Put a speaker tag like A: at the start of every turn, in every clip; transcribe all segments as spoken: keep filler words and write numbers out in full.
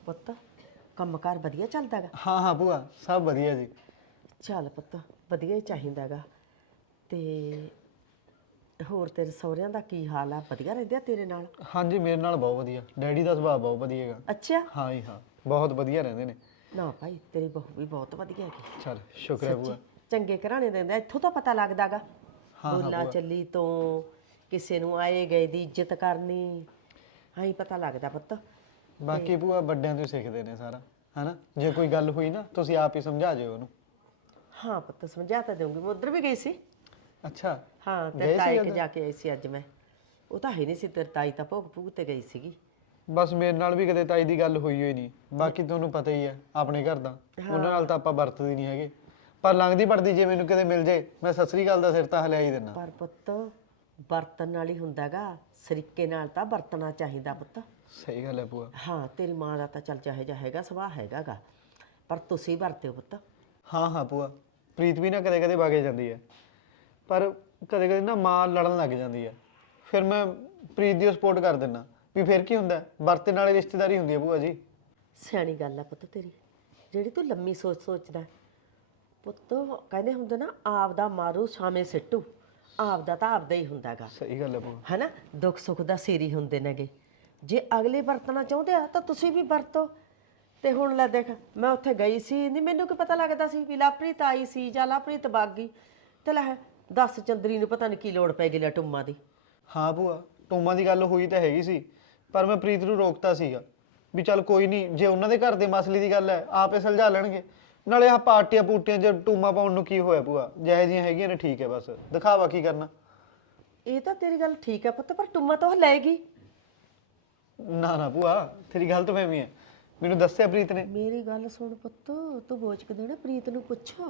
A: ਪੁੱਤ ਕੰਮਕਾਰ ਵਧੀਆ ਚੱਲਦਾ ਗਾ?
B: ਹਾਂ ਹਾਂ ਭੂਆ ਸਭ ਵਧੀਆ ਜੀ।
A: ਚੱਲ ਪੁੱਤ ਵਧੀਆ ਹੀ ਚਾਹੀਦਾ ਗਾ। ਤੇ ਹੋਰ ਤੇਰੇ ਸਹੁਰਿਆਂ ਦਾ ਕੀ ਹਾਲ ਆ? ਵਧੀਆ ਰਹਿੰਦੇ ਆ ਤੇਰੇ ਨਾਲ?
B: ਹਾਂਜੀ ਮੇਰੇ ਨਾਲ ਬਹੁਤ ਵਧੀਆ, ਡੈਡੀ ਦਾ ਸੁਭਾਅ ਬਹੁਤ ਵਧੀਆ ਹੈਗਾ।
A: ਅੱਛਾ।
B: ਹਾਂ ਜੀ ਹਾਂ, ਬਹੁਤ ਵਧੀਆ ਰਹਿੰਦੇ ਨੇ।
A: ਨਾ ਭਾਈ ਤੇਰੀ ਬਹੂ ਵੀ ਬਹੁਤ ਵਧੀਆ ਹੈਗੀ।
B: ਚੱਲ ਸ਼ੁਕਰ ਹੈ ਭੂਆ।
A: ਚੰਗੇ ਘਰਾਣੇ ਦੇ ਹੁੰਦੇ ਇੱਥੋਂ ਤਾਂ ਪਤਾ ਲੱਗਦਾ ਗਾ। ਬੋਲਾ ਚੱਲੀ ਤੋਂ ਕਿਸੇ ਨੂੰ ਆਏ ਗਏ ਦੀ ਇੱਜ਼ਤ ਕਰਨੀ, ਹਾਂ ਹੀ ਪਤਾ ਲੱਗਦਾ ਪੁੱਤ।
B: ਬਾਕੀ ਭੂਆ ਵੱਡਿਆਂ ਤੋਂ ਸਿੱਖਦੇ ਨੇ ਸਾਰਾ, ਹਨਾ? ਜੇ ਕੋਈ ਗੱਲ ਹੋਈ ਨਾ ਤੁਸੀਂ ਆਪ ਹੀ ਸਮਝਾ ਜਿਓ ਉਹਨੂੰ।
A: ਹਾਂ ਪੁੱਤ ਸਮਝਾ ਤਾਂ ਦਊਂਗੀ, ਮੈਂ ਉਧਰ ਵੀ ਗਈ ਸੀ।
B: ਅੱਛਾ।
A: ਹਾਂ ਤੇ ਤਾਈ ਕੇ ਜਾ ਕੇ ਆਈ ਸੀ ਅੱਜ ਮੈਂ। ਉਹ ਤਾਂ ਹੈ ਨਹੀਂ ਸੀ, ਤੇਰੀ ਤਾਈ ਤਾਂ ਭੋਗ ਭੂਗ ਤੇ ਗਈ ਸੀਗੀ।
B: ਬਸ ਮੇਰੇ ਨਾਲ ਵੀ ਕਦੇ ਤਾਈ ਦੀ ਗੱਲ ਹੋਈ ਹੋਈ ਨਹੀਂ। ਬਾਕੀ ਤੁਹਾਨੂੰ ਪਤਾ ਹੀ ਹੈ ਆਪਣੇ ਘਰ ਦਾ, ਉਹਨਾਂ ਨਾਲ ਤਾਂ ਆਪਾਂ ਵਰਤਦੇ ਨਹੀਂ ਹੈਗੇ। ਪਰ ਲੰਘਦੀ ਪੜਦੀ ਜੇ ਮੈਨੂੰ ਕਦੇ ਮਿਲ ਜੇ ਮੈਂ ਸਤਿ ਸ੍ਰੀ ਅਕਾਲ ਦਾ ਸਿਰ ਤਾਂ ਹਿਲਾ ਹੀ ਦਿੰਦਾ।
A: ਪਰ ਪੁੱਤ ਵਰਤਨ ਨਾਲ ਹੀ ਹੁੰਦਾਗਾ, ਸਰੀਕੇ ਨਾਲ ਤਾਂ ਵਰਤਣਾ ਚਾਹੀਦਾ ਪੁੱਤ।
B: ਸਹੀ ਗੱਲ ਹੈ ਭੂਆ। ਹਾਂ
A: ਤੇਰੀ ਮਾਂ ਦਾ ਤਾਂ ਚੱਲ ਚਾਹੇ ਜਾ ਹੈਗਾ ਸੁਭਾਅ ਹੈਗਾਗਾ, ਪਰ ਤੁਸੀਂ ਵਰਤਿਓ ਪੁੱਤ।
B: ਹਾਂ ਹਾਂ ਭੂਆ, ਪ੍ਰੀਤ ਵੀ ਨਾ ਕਦੇ ਕਦੇ ਵਗੇ ਜਾਂਦੀ ਹੈ, ਪਰ ਕਦੇ ਕਦੇ ਨਾ ਮਾਂ ਲੜਨ ਲੱਗ ਜਾਂਦੀ ਹੈ। ਫਿਰ ਮੈਂ ਪ੍ਰੀਤ ਦੀ ਸਪੋਰਟ ਕਰ ਦਿੰਦਾ ਵੀ ਫਿਰ ਕੀ ਹੁੰਦਾ, ਵਰਤਣ ਵਾਲੀ ਰਿਸ਼ਤੇਦਾਰੀ ਹੁੰਦੀ ਹੈ ਭੂਆ ਜੀ।
A: ਸਿਆਣੀ ਗੱਲ ਆ ਪੁੱਤ ਤੇਰੀ, ਜਿਹੜੀ ਤੂੰ ਲੰਮੀ ਸੋਚ ਸੋਚਦਾ ਪੁੱਤ। ਕਹਿੰਦੇ ਹੁੰਦੇ ਨਾ ਆਪਦਾ ਮਾਰੂ ਛਾਵੇਂ ਸਿੱਟੂ, ਆਪਦਾ ਤਾਂ ਆਪਦਾ ਹੀ ਹੁੰਦਾਗਾ।
B: ਸਹੀ ਗੱਲ ਹੈ ਭੂਆ।
A: ਹੈਨਾ, ਦੁੱਖ ਸੁੱਖ ਦਾ ਸੀਰੀ ਹੁੰਦੇ ਨੇਗੇ। ਜੇ ਅਗਲੇ ਵਰਤਣਾ ਚਾਹੁੰਦੇ ਆ ਤਾਂ ਤੁਸੀਂ ਵੀ ਵਰਤੋ। ਤੇ ਹੁਣ ਲੈ ਦੇਖ, ਮੈਂ ਉੱਥੇ ਗਈ ਸੀ ਨਹੀਂ, ਮੈਨੂੰ ਕੀ ਪਤਾ ਲੱਗਦਾ ਸੀ ਵੀ ਲਵਪ੍ਰੀਤ ਆਈ ਸੀ ਜਾਂ ਲਵਪ੍ਰੀਤ ਵਗ ਗਈ। ਤੇ ਲੈ ਦੱਸ ਚੰਦਰੀ ਨੂੰ ਪਤਾ ਨਹੀਂ ਕੀ ਲੋੜ ਪੈ ਗਈ ਲੈ ਟੁੰਮਾਂ ਦੀ।
B: ਹਾਂ ਭੂਆ, ਟੁੰਮਾਂ ਦੀ ਗੱਲ ਹੋਈ ਤਾਂ ਹੈਗੀ ਸੀ, ਪਰ ਮੈਂ ਪ੍ਰੀਤ ਨੂੰ ਰੋਕਤਾ ਸੀਗਾ ਵੀ ਚੱਲ ਕੋਈ ਨਹੀਂ, ਜੇ ਉਹਨਾਂ ਦੇ ਘਰ ਦੇ ਮਸਲੇ ਦੀ ਗੱਲ ਹੈ ਆਪੇ ਸੁਲਝਾ ਲੈਣਗੇ। ਨਾਲੇ ਆਹ ਪਾਰਟੀਆਂ ਪੂਟੀਆਂ 'ਚ ਟੂਮਾ ਪਾਉਣ ਨੂੰ ਕੀ ਹੋਇਆ ਭੂਆ, ਜਿਹੋ ਜਿਹੀਆਂ ਹੈਗੀਆਂ ਨੇ ਠੀਕ ਹੈ, ਬਸ ਦਿਖਾਵਾ ਕੀ ਕਰਨਾ।
A: ਇਹ ਤਾਂ ਤੇਰੀ ਗੱਲ ਠੀਕ ਹੈ ਪੁੱਤ, ਪਰ ਟੁੰਮਾ ਤਾਂ ਉਹ ਲੈਗੀ।
B: ਨਾ ਨਾ ਭੂਆ, ਤੇਰੀ ਗਲਤ ਫਹਿਮੀ ਹੈ, ਮੈਨੂੰ ਦੱਸਿਆ ਪ੍ਰੀਤ ਨੇ।
A: ਮੇਰੀ ਗੱਲ ਸੁਣ ਪੁੱਤ, ਤੂੰ ਬੋਚ ਕੇ ਦੇਣਾ ਪ੍ਰੀਤ ਨੂੰ ਪੁੱਛੋ,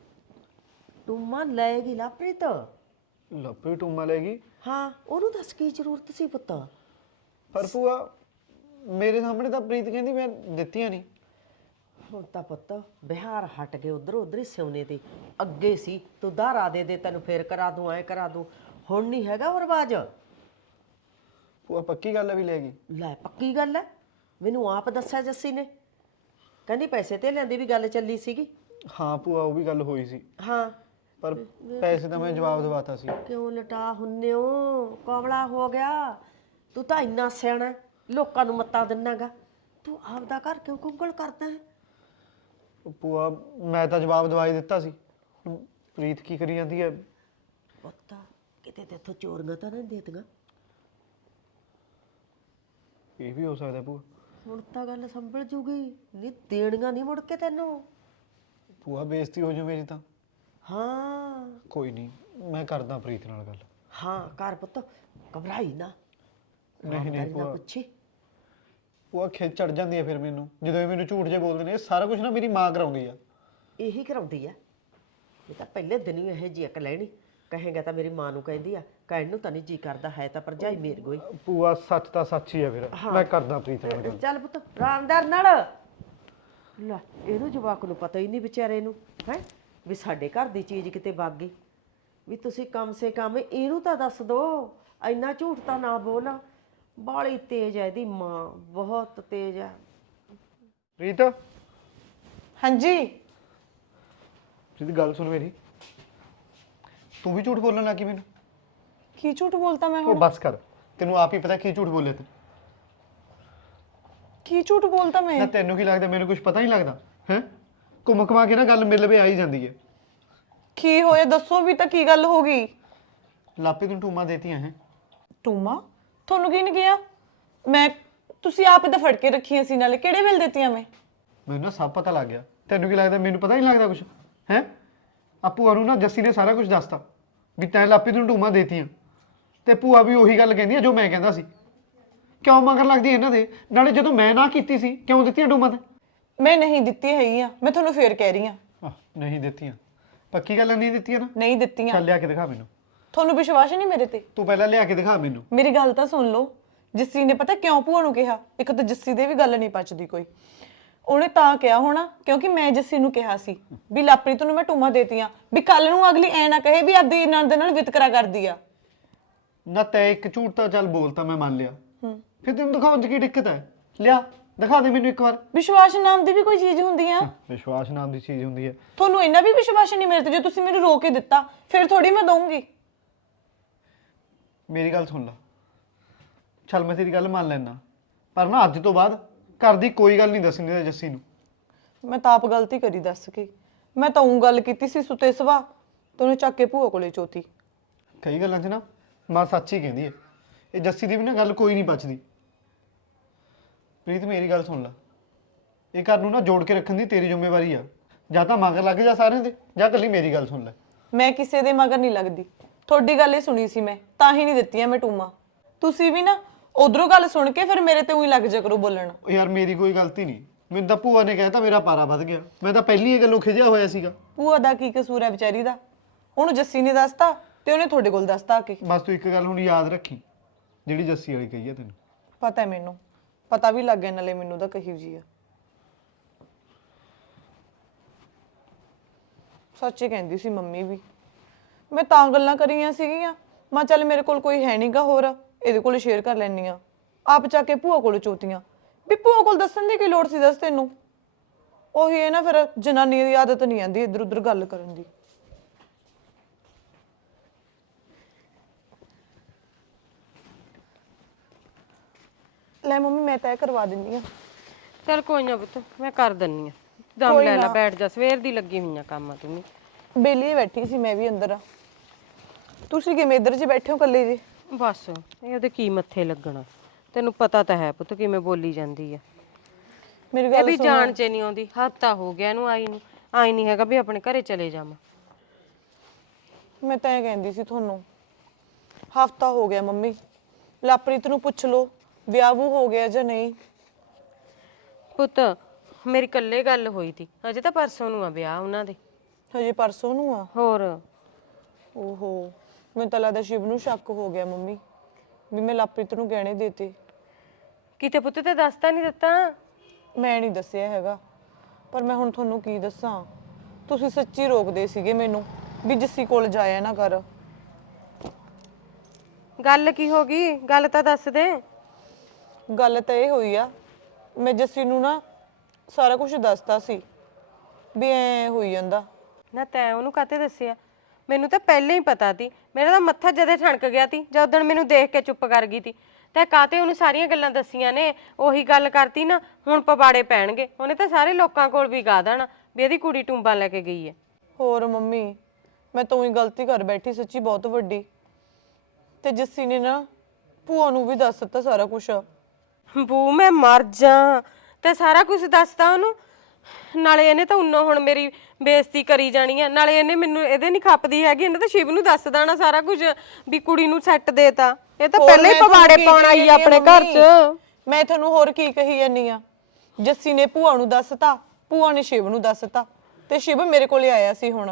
A: ਟੁੰਮਾ ਲੈਗੀ ਲਵਪ੍ਰੀਤ।
B: ਲਵਪ੍ਰੀਤ ਟੂਮਾ ਲੈ ਗਈ?
A: ਹਾਂ, ਉਹਨੂੰ ਦੱਸ ਕੀ ਜ਼ਰੂਰਤ ਸੀ ਪੁੱਤ।
B: ਪਰ ਭੂਆ ਮੇਰੇ ਸਾਹਮਣੇ ਤਾਂ ਪ੍ਰੀਤ ਕਹਿੰਦੀ ਮੈਂ ਦਿੱਤੀਆਂ ਨਹੀਂ।
A: ਹੁਣ ਤਾਂ ਪੁੱਤ ਬਿਹਾਰ ਹਟ ਗਏ, ਉਧਰ ਉਧਰ ਹੀ ਸਿਉਨੇ ਤੇ ਅੱਗੇ ਸੀ ਤੂੰ ਧਾਰਾ ਦੇ ਦੇ ਤੈਨੂੰ ਫੇਰ ਕਰਾ ਦੂੰ ਐ ਕਰਾ ਦੂੰ। ਹੁਣ ਨਹੀਂ ਹੈਗਾ ਉਹ ਰਿਵਾਜ।
B: ਭੂਆ ਪੱਕੀ ਗੱਲ ਹੈ ਵੀ ਲੈ ਗਈ?
A: ਲੈ ਪੱਕੀ ਗੱਲ ਹੈ, ਮੈਨੂੰ ਆਪ ਦੱਸਿਆ ਜੱਸੀ ਨੇ, ਕਹਿੰਦੀ ਪੈਸੇ ਤੇ ਲੈਂਦੀ ਵੀ ਗੱਲ ਚੱਲੀ ਸੀਗੀ।
B: ਹਾਂ ਭੂਆ ਉਹ ਵੀ ਗੱਲ ਹੋਈ ਸੀ।
A: ਹਾਂ
B: ਪਰ ਪੈਸੇ ਤਾਂ ਮੈਂ ਜਵਾਬ ਦਵਾਤਾ ਸੀ।
A: ਕਿਉਂ ਲਟਾ ਹੁੰਨੇ ਹੋ, ਕਮਲਾ ਹੋ ਗਿਆ ਤੂੰ ਤਾਂ ਇੰਨਾ ਸਿਆਣਾ, ਲੋਕਾਂ ਨੂੰ ਮੱਤਾ ਦਿੰਨਾਗਾ, ਤੂੰ ਆਪਦਾ ਘਰ ਕਿਉਂ ਕੁੰਗਲ ਕਰਦਾ ਹੈ?
B: ਭੂਆ ਮੈਂ ਤਾਂ ਜਵਾਬ ਦਵਾ ਹੀ ਦਿੱਤਾ ਸੀ, ਹੁਣ ਪ੍ਰੀਤ ਕੀ ਕਰੀ ਜਾਂਦੀ ਹੈ?
A: ਪੁੱਤ ਕਿਤੇ ਤੇਥੋਂ ਚੋਰੀਆਂ ਤਾਂ ਨਹੀਂ ਦੇਤੀਆਂ?
B: ਇਹ ਵੀ ਹੋ ਸਕਦਾ ਭੂਆ।
A: ਹੁਣ ਤਾਂ ਗੱਲ ਸੰਭਲ ਜੂਗੀ, ਨਹੀਂ ਦੇਣੀਆਂ ਨਹੀਂ ਮੁੜ ਕੇ ਤੈਨੂੰ।
B: ਭੂਆ ਬੇਇੱਜ਼ਤੀ ਹੋ ਜਾਊ ਮੇਰੀ ਤਾਂ।
A: ਹਾਂ
B: ਕੋਈ ਨਹੀਂ, ਮੈਂ ਕਰਦਾ ਪ੍ਰੀਤ ਨਾਲ ਗੱਲ।
A: ਹਾਂ ਕਰ ਪੁੱਤ, ਘਬਰਾਈ ਨਾ।
B: ਨਹੀਂ ਨਹੀਂ ਭੂਆ,
A: ਪੁੱਛੀ
B: ਭੂਆ ਖਿੱਚ ਚੜ ਜਾਂਦੀ ਹੈ ਫਿਰ ਮੈਨੂੰ, ਜਦੋਂ ਇਹ ਮੈਨੂੰ ਝੂਠ ਜੇ ਬੋਲਦੇ ਨੇ। ਇਹ ਸਾਰਾ ਕੁਝ ਨਾ ਮੇਰੀ ਮਾਂ ਕਰਾਉਂਦੀ ਆ।
A: ਇਹੀ ਕਰਾਉਂਦੀ ਆ, ਇਹ ਤਾਂ ਪਹਿਲੇ ਦਿਨ ਹੀ ਇਹ ਜੀ ਇੱਕ ਲੈਣੀ। ਕਹੇਗਾ ਤਾਂ ਮੇਰੀ ਮਾਂ ਨੂੰ ਕਹਿੰਦੀ ਆ, ਕਹਿਣ ਨੂੰ ਤਾਂ ਨਹੀਂ ਜੀ ਕਰਦਾ, ਹੈ ਤਾਂ ਭਰਜਾਈ ਮੇਰ ਗੋਈ।
B: ਭੂਆ ਸੱਚ ਤਾਂ ਸੱਚ ਹੀ ਆ ਫਿਰ, ਮੈਂ ਕਰਦਾ ਪ੍ਰੀਤ ਨਾਲ ਗੱਲ।
A: ਚੱਲ ਪੁੱਤ ਆਰਾਮਦਾਰ ਨਾਲ। ਲੈ ਇਹਨੂੰ ਜਵਾਕ ਨੂੰ ਪਤਾ ਹੀ ਨਹੀਂ ਵਿਚਾਰੇ ਨੂੰ ਹੈ ਵੀ ਸਾਡੇ ਘਰ ਦੀ ਚੀਜ਼ ਕਿਤੇ ਵਗ ਗਈ। ਵੀ ਤੁਸੀਂ ਕਮ ਸੇ ਕਮ ਇਹਨੂੰ ਤਾਂ ਦੱਸ ਦੋ, ਇੰਨਾ ਝੂਠ ਤਾਂ ਨਾ ਬੋਲ। ਬਾਲੀ ਤੇਜ਼ ਹੈ ਇਹਦੀ ਮਾਂ, ਬਹੁਤ ਤੇਜ਼ ਹੈ।
B: ਪ੍ਰੀਤ,
C: ਹਾਂਜੀ
B: ਪ੍ਰੀਤ ਗੱਲ ਸੁਣ ਮੇਰੀ, ਤੂੰ ਵੀ ਝੂਠ ਬੋਲਣ ਲੱਗੀ ਮੈਨੂੰ।
C: ਕੀ ਝੂਠ ਬੋਲਤਾ ਮੈਂ
B: ਉਹ
C: ਹੁਣ?
B: ਬਸ ਕਰ, ਤੈਨੂੰ ਆਪ ਹੀ ਪਤਾ ਕੀ ਝੂਠ ਬੋਲੇ ਤੂੰ।
C: ਕੀ ਝੂਠ ਬੋਲਤਾ ਮੈਂ?
B: ਨਾ ਤੈਨੂੰ ਕੀ ਲੱਗਦਾ ਮੈਨੂੰ ਕੁਝ ਪਤਾ ਹੀ ਲੱਗਦਾ ਹੈ? ਘੁੰਮ ਘੁਮਾ ਕੇ ਨਾ ਗੱਲ ਮਿਲ ਵੇ ਆ ਹੀ ਜਾਂਦੀ ਹੈ।
C: ਕੀ ਹੋਇਆ ਦੱਸੋ ਵੀ, ਤਾਂ ਕੀ ਗੱਲ ਹੋ ਗਈ?
B: ਲਾਪੇ ਤੂੰ ਟੂਮਾ ਦੇਤੀਆਂ ਹੈ।
C: ਟੂਮਾ? ਤੁਹਾਨੂੰ ਕੀ ਨਹੀਂ ਕਿਹਾ ਮੈਂ? ਤੁਸੀਂ ਆਪ ਹੀ ਤਾਂ ਫੜ ਕੇ ਰੱਖੀਆਂ ਸੀ, ਨਾਲੇ ਕਿਹੜੇ ਵੇਲੇ ਦਿੱਤੀਆਂ ਮੈਂ?
B: ਮੈਨੂੰ ਨਾ ਸਭ ਪਤਾ ਲੱਗ ਗਿਆ। ਤੈਨੂੰ ਕੀ ਲੱਗਦਾ ਮੈਨੂੰ ਪਤਾ ਹੀ ਨਹੀਂ ਲੱਗਦਾ ਕੁਝ ਹੈ? ਆ ਭੂਆ ਨੂੰ ਨਾ ਜੱਸੀ ਨੇ ਸਾਰਾ ਕੁਝ ਦੱਸਤਾ ਵੀ ਤੈਂ ਲਾਪੀ ਤੂੰ ਟੂਮਾ ਦੇਤੀਆਂ, ਤੇ ਭੂਆ ਵੀ ਉਹੀ ਗੱਲ ਕਹਿੰਦੀ ਆ ਜੋ ਮੈਂ ਕਹਿੰਦਾ ਸੀ। ਕਿਉਂ ਮਗਰ ਲੱਗਦੀ ਇਹਨਾਂ ਦੇ? ਨਾਲੇ ਜਦੋਂ ਮੈਂ ਨਾ ਕੀਤੀ ਸੀ ਕਿਉਂ ਦਿੱਤੀਆਂ ਟੂਮਾ ਤੇ?
C: ਮੈਂ ਨਹੀਂ ਦਿੱਤੀ ਹੈਗੀਆਂ, ਮੈਂ ਤੁਹਾਨੂੰ ਫੇਰ ਕਹਿ ਰਹੀ ਹਾਂ।
B: ਨਹੀਂ ਦਿੱਤੀਆਂ? ਪੱਕੀ ਗੱਲ ਨਹੀਂ ਦਿੱਤੀਆਂ ਨਾ?
C: ਨਹੀਂ ਦਿੱਤੀਆਂ।
B: ਚੱਲ ਲਿਆ ਕੇ ਦਿਖਾ ਮੈਨੂੰ।
C: ਤੁਹਾਨੂੰ ਵਿਸ਼ਵਾਸ ਨਹੀਂ ਮੇਰੇ ਤੇ?
B: ਤੂੰ ਪਹਿਲਾਂ ਲਿਆ ਕੇ ਦਿਖਾ ਮੈਨੂੰ।
C: ਮੇਰੀ ਗੱਲ ਤਾਂ ਸੁਣ ਲਓ। ਜੱਸੀ ਨੇ ਪਤਾ ਕਿਉਂ ਭੂਆ ਨੂੰ ਕਿਹਾ? ਇੱਕ ਤਾਂ ਜੱਸੀ ਦੇ ਵੀ ਗੱਲ ਨਹੀਂ ਪਚਦੀ ਕੋਈ। ਉਹਨੇ ਤਾਂ ਕਿਹਾ ਹੋਣਾ ਕਿਉਂਕਿ ਮੈਂ ਜੱਸੀ ਨੂੰ ਕਿਹਾ ਸੀ ਵੀ ਲਾਪ੍ਰੀਤ ਨੂੰ ਮੈਂ ਟੂਮਾ ਦੇਤੀਆਂ, ਵੀ ਕੱਲ ਨੂੰ ਅਗਲੀ ਐ ਨਾ ਕਹੇ ਵੀ ਆਪਦੀ ਨਣਦ ਨਾਲ ਵਿਤਕਰਾ ਕਰਦੀ ਆ।
B: ਨਾ ਤੈ ਇੱਕ ਝੂਠ ਤਾਂ ਚੱਲ ਬੋਲਤਾ ਮੈਂ ਮੰਨ ਲਿਆ, ਫਿਰ ਤੈਨੂੰ ਦਿਖਾਉਣ 'ਚ ਕੀ ਦਿੱਕਤ ਹੈ? ਲਿਆ ਦਿਖਾ ਦੇ ਮੈਨੂੰ ਇੱਕ ਵਾਰ।
C: ਵਿਸ਼ਵਾਸ ਨਾਮ ਦੀ ਵੀ ਕੋਈ ਚੀਜ਼ ਹੁੰਦੀ ਆ?
B: ਵਿਸ਼ਵਾਸ ਨਾਮ ਦੀ ਚੀਜ਼ ਹੁੰਦੀ ਹੈ।
C: ਤੁਹਾਨੂੰ ਇੰਨਾ ਵੀ ਵਿਸ਼ਵਾਸ ਨਹੀਂ ਮੇਰੇ ਤੇ? ਜੇ ਤੁਸੀਂ ਮੈਨੂੰ ਰੋਕ ਕੇ ਦਿੱਤਾ ਫਿਰ ਥੋੜੀ ਮੈਂ ਦਊਂਗੀ।
B: ਮੇਰੀ ਗੱਲ ਸੁਣ ਲੈ, ਚੱਲ ਮੈਂ ਤੇਰੀ ਗੱਲ ਮੰਨ ਲੈਣਾ, ਪਰ ਨਾ ਅੱਜ ਤੋਂ ਬਾਅਦ ਘਰ ਦੀ ਕੋਈ ਗੱਲ ਨਹੀਂ ਦੱਸਣੀ ਤੇ ਜੱਸੀ ਨੂੰ।
C: ਮੈਂ ਤਾਂ ਆਪ ਗਲਤੀ ਕਰੀ ਦੱਸ ਕੇ। ਮੈਂ ਤਾਂ ਉਹ ਗੱਲ ਕੀਤੀ ਸੀ ਸੁੱਤੇ ਸਵਾ, ਤੈਨੂੰ ਚੱਕ ਕੇ ਭੂਆ ਕੋਲੇ ਚੋਤੀ।
B: ਕਈ ਗੱਲਾਂ 'ਚ ਨਾ ਮਾਂ ਸੱਚ ਹੀ ਕਹਿੰਦੀ ਹੈ। ਇਹ ਜੱਸੀ ਦੀ ਵੀ ਨਾ ਗੱਲ ਕੋਈ ਨਹੀਂ ਬਚਦੀ। ਪ੍ਰੀਤ ਮੇਰੀ ਗੱਲ ਸੁਣ ਲੈ, ਇਹ ਘਰ ਨੂੰ ਨਾ ਜੋੜ ਕੇ ਰੱਖਣ ਦੀ ਤੇਰੀ ਜ਼ਿੰਮੇਵਾਰੀ ਆ। ਜਾਂ ਤਾਂ ਮਗਰ ਲੱਗ ਜਾ ਸਾਰਿਆਂ ਦੇ, ਜਾਂ ਇਕੱਲੀ ਮੇਰੀ ਗੱਲ ਸੁਣ ਲੈ।
C: ਮੈਂ ਕਿਸੇ ਦੇ ਮਗਰ ਨਹੀਂ ਲੱਗਦੀ, ਤੁਹਾਡੀ ਗੱਲ ਹੀ ਸੁਣੀ ਸੀ ਮੈਂ, ਤਾਂ ਹੀ ਨਹੀਂ ਦਿੱਤੀਆਂ ਮੈਂ ਟੂਮਾ। ਤੁਸੀਂ ਵੀ ਨਾ ਉਧਰੋਂ ਗੱਲ ਸੁਣ ਕੇ ਫਿਰ ਮੇਰੇ ਤੇ ਉਹੀ ਲੱਗ ਜਾ ਕਰੋ ਬੋਲਣ।
B: ਉਹ ਯਾਰ ਮੇਰੀ ਕੋਈ ਗਲਤੀ ਨਹੀਂ, ਮੈਨੂੰ ਤਾਂ ਭੂਆ ਨੇ ਕਹਿਤਾ ਮੇਰਾ ਪਾਰਾ ਵੱਧ ਗਿਆ। ਮੈਂ ਤਾਂ ਪਹਿਲੀ ਇਹ ਗੱਲੋਂ ਖਿਜਿਆ ਹੋਇਆ ਸੀਗਾ।
C: ਭੂਆ ਦਾ ਕੀ ਕਸੂਰ ਹੈ ਵਿਚਾਰੀ ਦਾ? ਉਹਨੂੰ ਜੱਸੀ ਨੇ ਦੱਸਤਾ ਤੇ ਉਹਨੇ ਤੁਹਾਡੇ ਕੋਲ ਦੱਸਤਾ ਆ ਕੇ।
B: ਬਸ ਤੂੰ ਇੱਕ ਗੱਲ ਹੁਣ ਯਾਦ ਰੱਖੀ, ਜਿਹੜੀ ਜੱਸੀ ਵਾਲੀ ਕਹੀ ਆ ਤੈਨੂੰ।
C: ਪਤਾ ਹੈ ਮੈਨੂੰ, ਪਤਾ ਵੀ ਲੱਗ ਗਿਆ ਨਾਲੇ ਮੈਨੂੰ ਤਾਂ ਕਹੀ ਜੀ ਆ। ਸੱਚੇ ਕਹਿੰਦੀ ਸੀ ਮੰਮੀ ਵੀ। ਮੈਂ ਤਾਂ ਗੱਲਾਂ ਕਰੀਆਂ ਸੀਗੀਆਂ, ਮੈਂ ਚੱਲ ਮੇਰੇ ਕੋਲ ਕੋਈ ਹੈ ਨਹੀਂਗਾ ਹੋਰ, ਇਹਦੇ ਕੋਲ ਸ਼ੇਅਰ ਕਰ ਲੈਣੀ ਆ। ਆਪ ਚੱਕ ਕੇ ਭੂਆ ਕੋਲ ਚੋਤੀਆਂ। ਵੀ ਭੂਆ ਕੋਲ ਦੱਸਣ ਦੀ ਕੀ ਲੋੜ ਸੀ? ਦੱਸ ਤੈਨੂੰ। ਉਹੀ ਹੈ ਨਾ, ਫਿਰ ਜਨਾਨੀ ਦੀ ਆਦਤ ਨਹੀਂ ਆਂਦੀ ਇੱਧਰ ਉੱਧਰ ਗੱਲ ਕਰਨ ਦੀ। ਲੈ ਮੰਮੀ ਮੈਂ ਤੈਅ ਕਰਵਾ ਦਿੰਦੀ ਆ।
A: ਚੱਲ ਕੋਈ ਨਾ ਪੁੱਤ, ਮੈਂ ਕਰ ਦਿੰਨੀ ਆ। ਦਮ ਲੈ ਲੈ, ਬੈਠ ਜਾ, ਸਵੇਰ ਦੀ ਲੱਗੀ ਹੋਈਆਂ ਕੰਮਾਂ ਤੂੰ ਵੀ।
C: ਬੇਲੀ ਬੈਠੀ ਸੀ ਮੈਂ ਵੀ ਅੰਦਰ। ਤੁਸੀਂ ਕਿਵੇਂ ਇੱਧਰ 'ਚ ਬੈਠੇ ਹੋ ਇਕੱਲੇ ਜੀ?
A: ਬਸ ਇਹ ਉਹਦੇ ਕੀ ਮੱਥੇ ਲੱਗਣਾ, ਤੈਨੂੰ ਪਤਾ ਤਾਂ ਹੈ ਪੁੱਤ ਕਿਵੇਂ ਬੋਲੀ ਜਾਂਦੀ ਆ।
C: ਮੇਰੀ
A: ਇਹ
C: ਗੱਲ
A: ਵੀ ਜਾਣ ਚ ਨਹੀਂ ਆਉਂਦੀ। ਹਫ਼ਤਾ ਹੋ ਗਿਆ ਇਹਨੂੰ ਆਈ ਨੂੰ, ਆਈ ਨਹੀਂ ਹੈਗਾ ਵੀ ਆਪਣੇ ਘਰੇ ਚਲੇ ਜਾਵਾਂ।
C: ਮੈਂ ਤਾਂ ਇਹ ਕਹਿੰਦੀ ਸੀ ਤੁਹਾਨੂੰ, ਹਫਤਾ ਹੋ ਗਿਆ ਮੰਮੀ। ਲਾਪ੍ਰੀਤ ਨੂੰ ਪੁੱਛ ਲਓ ਵਿਆਹ ਵੂ ਹੋ ਗਿਆ ਜਾਂ ਨਹੀਂ।
A: ਪੁੱਤ ਮੇਰੀ ਇਕੱਲੇ ਗੱਲ ਹੋਈ ਤੀ, ਅਜੇ ਤਾਂ ਪਰਸੋਂ ਨੂੰ ਆ ਵਿਆਹ ਉਹਨਾਂ ਦੇ।
C: ਹਜੇ ਪਰਸੋਂ ਨੂੰ ਆ?
A: ਹੋਰ
C: ਓਹੋ, ਮੈਨੂੰ ਤਾਂ ਲੱਗਦਾ ਸ਼ਿਵ ਨੂੰ ਸ਼ੱਕ ਹੋ ਗਿਆ ਮੰਮੀ ਵੀ ਮੈਂ ਲਾਪ੍ਰੀਤ ਨੂੰ ਗਹਿਣੇ ਦੇਤੇ।
A: ਕਿਤੇ ਪੁੱਤ ਤੇ ਦੱਸਤਾ ਨਹੀਂ ਦਿੱਤਾ?
C: ਮੈਂ ਨਹੀਂ ਦੱਸਿਆ ਹੈਗਾ, ਪਰ ਮੈਂ ਹੁਣ ਤੁਹਾਨੂੰ ਕੀ ਦੱਸਾਂ। ਤੁਸੀਂ ਸੱਚੀ ਰੋਕਦੇ ਸੀਗੇ ਮੈਨੂੰ ਵੀ ਜੱਸੀ ਕੋਲ ਜਾਇਆ ਨਾ ਕਰ।
A: ਗੱਲ ਕੀ ਹੋ ਗਈ? ਗੱਲ ਤਾਂ ਦੱਸ ਦੇ।
C: ਗੱਲ ਤਾਂ ਇਹ ਹੋਈ ਆ, ਮੈਂ ਜੱਸੀ ਨੂੰ ਨਾ ਸਾਰਾ ਕੁਝ ਦੱਸਤਾ ਸੀ ਵੀ ਐ ਹੋਈ ਜਾਂਦਾ।
A: ਨਾ ਤੈਂ ਉਹਨੂੰ ਕਾਤੇ ਦੱਸਿਆ? ਮੈਨੂੰ ਤਾਂ ਪਹਿਲਾਂ ਹੀ ਪਤਾ ਸੀ। ਮੇਰਾ ਤਾਂ ਮੱਥਾ ਜਦੇ ਠਣਕ ਗਿਆ ਸੀ ਜਦ ਉਦੋਂ ਮੈਨੂੰ ਦੇਖ ਕੇ ਚੁੱਪ ਕਰ ਗਈ ਸੀ। ਤੇ ਕਾਤੇ ਉਹਨੂੰ ਸਾਰੀਆਂ ਗੱਲਾਂ ਦੱਸੀਆਂ ਨੇ? ਉਹੀ ਗੱਲ ਕਰਤੀ ਨਾ, ਹੁਣ ਪਵਾੜੇ ਪੈਣਗੇ। ਉਹਨੇ ਤਾਂ ਸਾਰੇ ਲੋਕਾਂ ਕੋਲ ਵੀ ਗਾ ਦੇਣਾ ਵੀ ਇਹਦੀ ਕੁੜੀ ਟੁੰਬਾਂ ਲੈ ਕੇ ਗਈ ਹੈ।
C: ਹੋਰ ਮੰਮੀ, ਮੈਂ ਤਾਂ ਉਹੀ ਗਲਤੀ ਕਰ ਬੈਠੀ ਸੱਚੀ, ਬਹੁਤ ਵੱਡੀ। ਤੇ ਜੱਸੀ ਨੇ ਨਾ ਭੂਆ ਨੂੰ ਵੀ ਦੱਸ ਦਿੱਤਾ ਸਾਰਾ ਕੁਝ।
A: ਬੂ ਮੈਂ ਮਰ ਜਾ, ਤੇ ਸਾਰਾ ਕੁਝ ਦੱਸਦਾ ਉਹਨੂੰ। ਨਾਲੇ ਇਹਨੇ ਤਾਂ ਉਨੋਂ ਹੁਣ ਮੇਰੀ ਬੇਇੱਜ਼ਤੀ ਕਰੀ ਜਾਣੀ ਆ। ਨਾਲੇ ਇਹਨੇ ਮੈਨੂੰ ਇਹਦੇ ਨਹੀਂ ਖੱਪਦੀ ਹੈਗੀ, ਇਹਨੇ ਤਾਂ ਸ਼ਿਵ ਨੂੰ ਦੱਸ ਦੇਣਾ ਸਾਰਾ ਕੁਝ ਵੀ ਕੁੜੀ ਨੂੰ ਸੈੱਟ ਦੇਤਾ। ਇਹ ਤਾਂ ਪਹਿਲਾਂ ਹੀ ਪਵਾੜੇ ਪਾਉਣ ਆਈ ਆ ਆਪਣੇ ਘਰ 'ਚ।
C: ਮੈਂ ਤੁਹਾਨੂੰ ਹੋਰ ਕੀ ਕਹੀ ਜਾਨੀ ਆ? ਜੱਸੀ ਨੇ ਭੂਆ ਨੂੰ ਦੱਸਤਾ, ਭੂਆ ਨੇ ਸ਼ਿਵ ਨੂੰ ਦੱਸਤਾ, ਤੇ ਸ਼ਿਵ ਮੇਰੇ ਕੋਲੇ ਆਇਆ ਸੀ। ਹੁਣ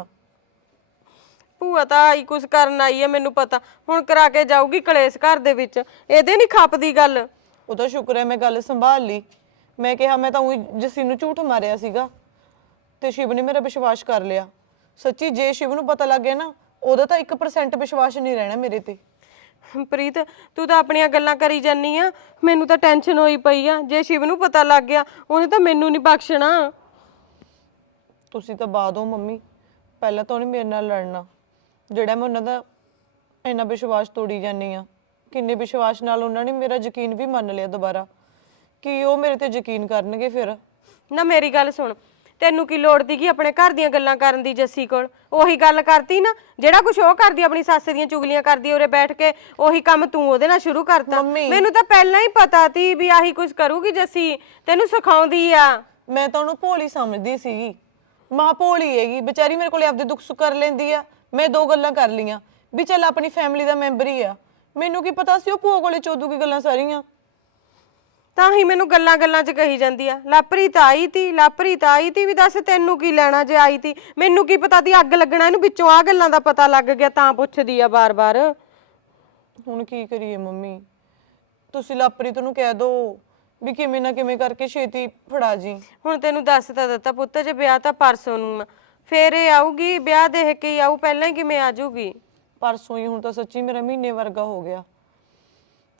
A: ਭੂਆ ਤਾਂ ਆਈ ਕੁਝ ਕਰਨ ਆਈ ਆ, ਮੈਨੂੰ ਪਤਾ। ਹੁਣ ਕਰਾ ਕੇ ਜਾਊਗੀ ਕਲੇਸ਼ ਘਰ ਦੇ ਵਿੱਚ। ਇਹਦੇ ਨਹੀਂ ਖੱਪਦੀ ਗੱਲ।
C: ਉਹਦਾ ਸ਼ੁਕਰ ਹੈ ਮੈਂ ਗੱਲ ਸੰਭਾਲ ਲਈ। ਮੈਂ ਕਿਹਾ ਮੈਂ ਤਾਂ ਉਹੀ ਜੱਸੀ ਨੂੰ ਝੂਠ ਮਾਰਿਆ ਸੀਗਾ ਤੇ ਸ਼ਿਵ ਨੇ ਮੇਰਾ ਵਿਸ਼ਵਾਸ ਕਰ ਲਿਆ। ਸੱਚੀ ਜੇ ਸ਼ਿਵ ਨੂੰ ਪਤਾ ਲੱਗ ਗਿਆ ਨਾ, ਉਹਦਾ ਤਾਂ ਇੱਕ ਪਰਸੈਂਟ ਵਿਸ਼ਵਾਸ ਨਹੀਂ ਰਹਿਣਾ ਮੇਰੇ ਤੇ।
A: ਪ੍ਰੀਤ ਤੂੰ ਤਾਂ ਆਪਣੀਆਂ ਗੱਲਾਂ ਕਰੀ ਜਾਨੀ ਆ, ਮੈਨੂੰ ਤਾਂ ਟੈਨਸ਼ਨ ਹੋਈ ਪਈ ਆ। ਜੇ ਸ਼ਿਵ ਨੂੰ ਪਤਾ ਲੱਗ ਗਿਆ ਉਹਨੇ ਤਾਂ ਮੈਨੂੰ ਨਹੀਂ ਬਖਸ਼ਣਾ।
C: ਤੁਸੀਂ ਤਾਂ ਬਾਦ ਹੋ ਮੰਮੀ, ਪਹਿਲਾਂ ਤਾਂ ਉਹਨੇ ਮੇਰੇ ਨਾਲ ਲੜਨਾ, ਜਿਹੜਾ ਮੈਂ ਉਹਨਾਂ ਦਾ ਇੰਨਾ ਵਿਸ਼ਵਾਸ ਤੋੜੀ ਜਾਨੀ ਆ। ਕਿੰਨੇ ਵਿਸ਼ਵਾਸ ਨਾਲ ਉਹਨਾਂ ਨੇ ਮੇਰਾ ਯਕੀਨ ਵੀ ਮੰਨ ਲਿਆ ਦੁਬਾਰਾ। ਕੀ ਉਹ ਮੇਰੇ ਤੇ ਯਕੀਨ ਕਰਨਗੇ ਫਿਰ?
A: ਨਾ ਮੇਰੀ ਗੱਲ ਸੁਣ, ਤੈਨੂੰ ਕੀ ਲੋੜ ਸੀਗੀ ਆਪਣੇ ਘਰ ਦੀਆਂ ਗੱਲਾਂ ਕਰਨ ਦੀ ਜੱਸੀ ਕੋਲ? ਉਹੀ ਗੱਲ ਕਰਤੀ ਨਾ, ਜਿਹੜਾ ਕੁਝ ਉਹ ਕਰਦੀ ਆਪਣੀ ਸੱਸ ਦੀਆਂ ਚੁਗਲੀਆਂ ਕਰਦੀ ਉਰੇ ਬੈਠ ਕੇ, ਉਹੀ ਕੰਮ ਤੂੰ ਉਹਦੇ ਨਾਲ ਸ਼ੁਰੂ ਕਰਤਾ। ਮੈਨੂੰ ਤਾਂ ਪਹਿਲਾਂ ਹੀ ਪਤਾ ਸੀ ਵੀ ਆਹੀ ਕੁਝ ਕਰੂਗੀ ਜੱਸੀ, ਤੈਨੂੰ ਸਿਖਾਉਂਦੀ ਆ।
C: ਮੈਂ ਤਾਂ ਉਹਨੂੰ ਭੋਲੀ ਸਮਝਦੀ ਸੀਗੀ, ਮਾਂ ਭੋਲੀ ਹੈਗੀ ਵਿਚਾਰੀ, ਮੇਰੇ ਕੋਲੇ ਆਪਦੇ ਦੁੱਖ ਸੁੱਖ ਕਰ ਲੈਂਦੀ ਆ। ਮੈਂ ਦੋ ਗੱਲਾਂ ਕਰ ਲੀਆਂ ਵੀ ਚੱਲ ਆਪਣੀ ਫੈਮਿਲੀ ਦਾ ਮੈਂਬਰ ਹੀ ਆ। ਮੈਨੂੰ ਕੀ ਪਤਾ ਸੀ ਉਹ ਭੂਆ ਕੋਲੇ ਚੋਦੂਗੀ ਗੱਲਾਂ ਸਾਰੀਆਂ।
A: ਤਾਂ ਹੀ ਮੈਨੂੰ ਗੱਲਾਂ ਗੱਲਾਂ 'ਚ ਕਹੀ ਜਾਂਦੀ ਆ ਲਾਪ੍ਰੀਤ ਆਈ ਤੀ, ਲਾਪ੍ਰੀਤ ਆਈ ਤੀ। ਵੀ ਦੱਸ ਤੈਨੂੰ ਕੀ ਲੈਣਾ ਜੇ ਆਈ ਤੀ? ਮੈਨੂੰ ਕੀ ਪਤਾ ਤੀ ਅੱਗ ਲੱਗਣਾ ਇਹਨੂੰ, ਵਿੱਚੋਂ ਆ ਗੱਲਾਂ ਦਾ ਪਤਾ ਲੱਗ ਗਿਆ ਤਾਂ ਪੁੱਛਦੀ ਆ ਬਾਰ-ਬਾਰ।
C: ਹੁਣ ਕੀ ਕਰੀਏ ਮੰਮੀ? ਤੁਸੀਂ ਲਾਪ੍ਰੀਤ ਨੂੰ ਕਹਿ ਦੋ ਵੀ ਕਿਵੇਂ ਨਾ ਕਿਵੇਂ ਕਰਕੇ ਛੇਤੀ ਫੜਾ ਜੀ।
A: ਹੁਣ ਤੈਨੂੰ ਦੱਸ ਤਾਂ ਦਿੱਤਾ ਪੁੱਤ, ਜੇ ਵਿਆਹ ਤਾਂ ਪਰਸੋਂ ਨੂੰ ਆ, ਫੇਰ ਇਹ ਆਊਗੀ ਵਿਆਹ ਦੇਖ ਕੇ ਹੀ ਆਊ, ਪਹਿਲਾਂ ਹੀ ਕਿਵੇਂ ਆ ਜਾਊਗੀ?
C: ਪਰਸੋਂ ਹੀ? ਹੁਣ ਤਾਂ ਸੱਚੀ ਮੇਰਾ ਮਹੀਨੇ ਵਰਗਾ ਹੋ ਗਿਆ।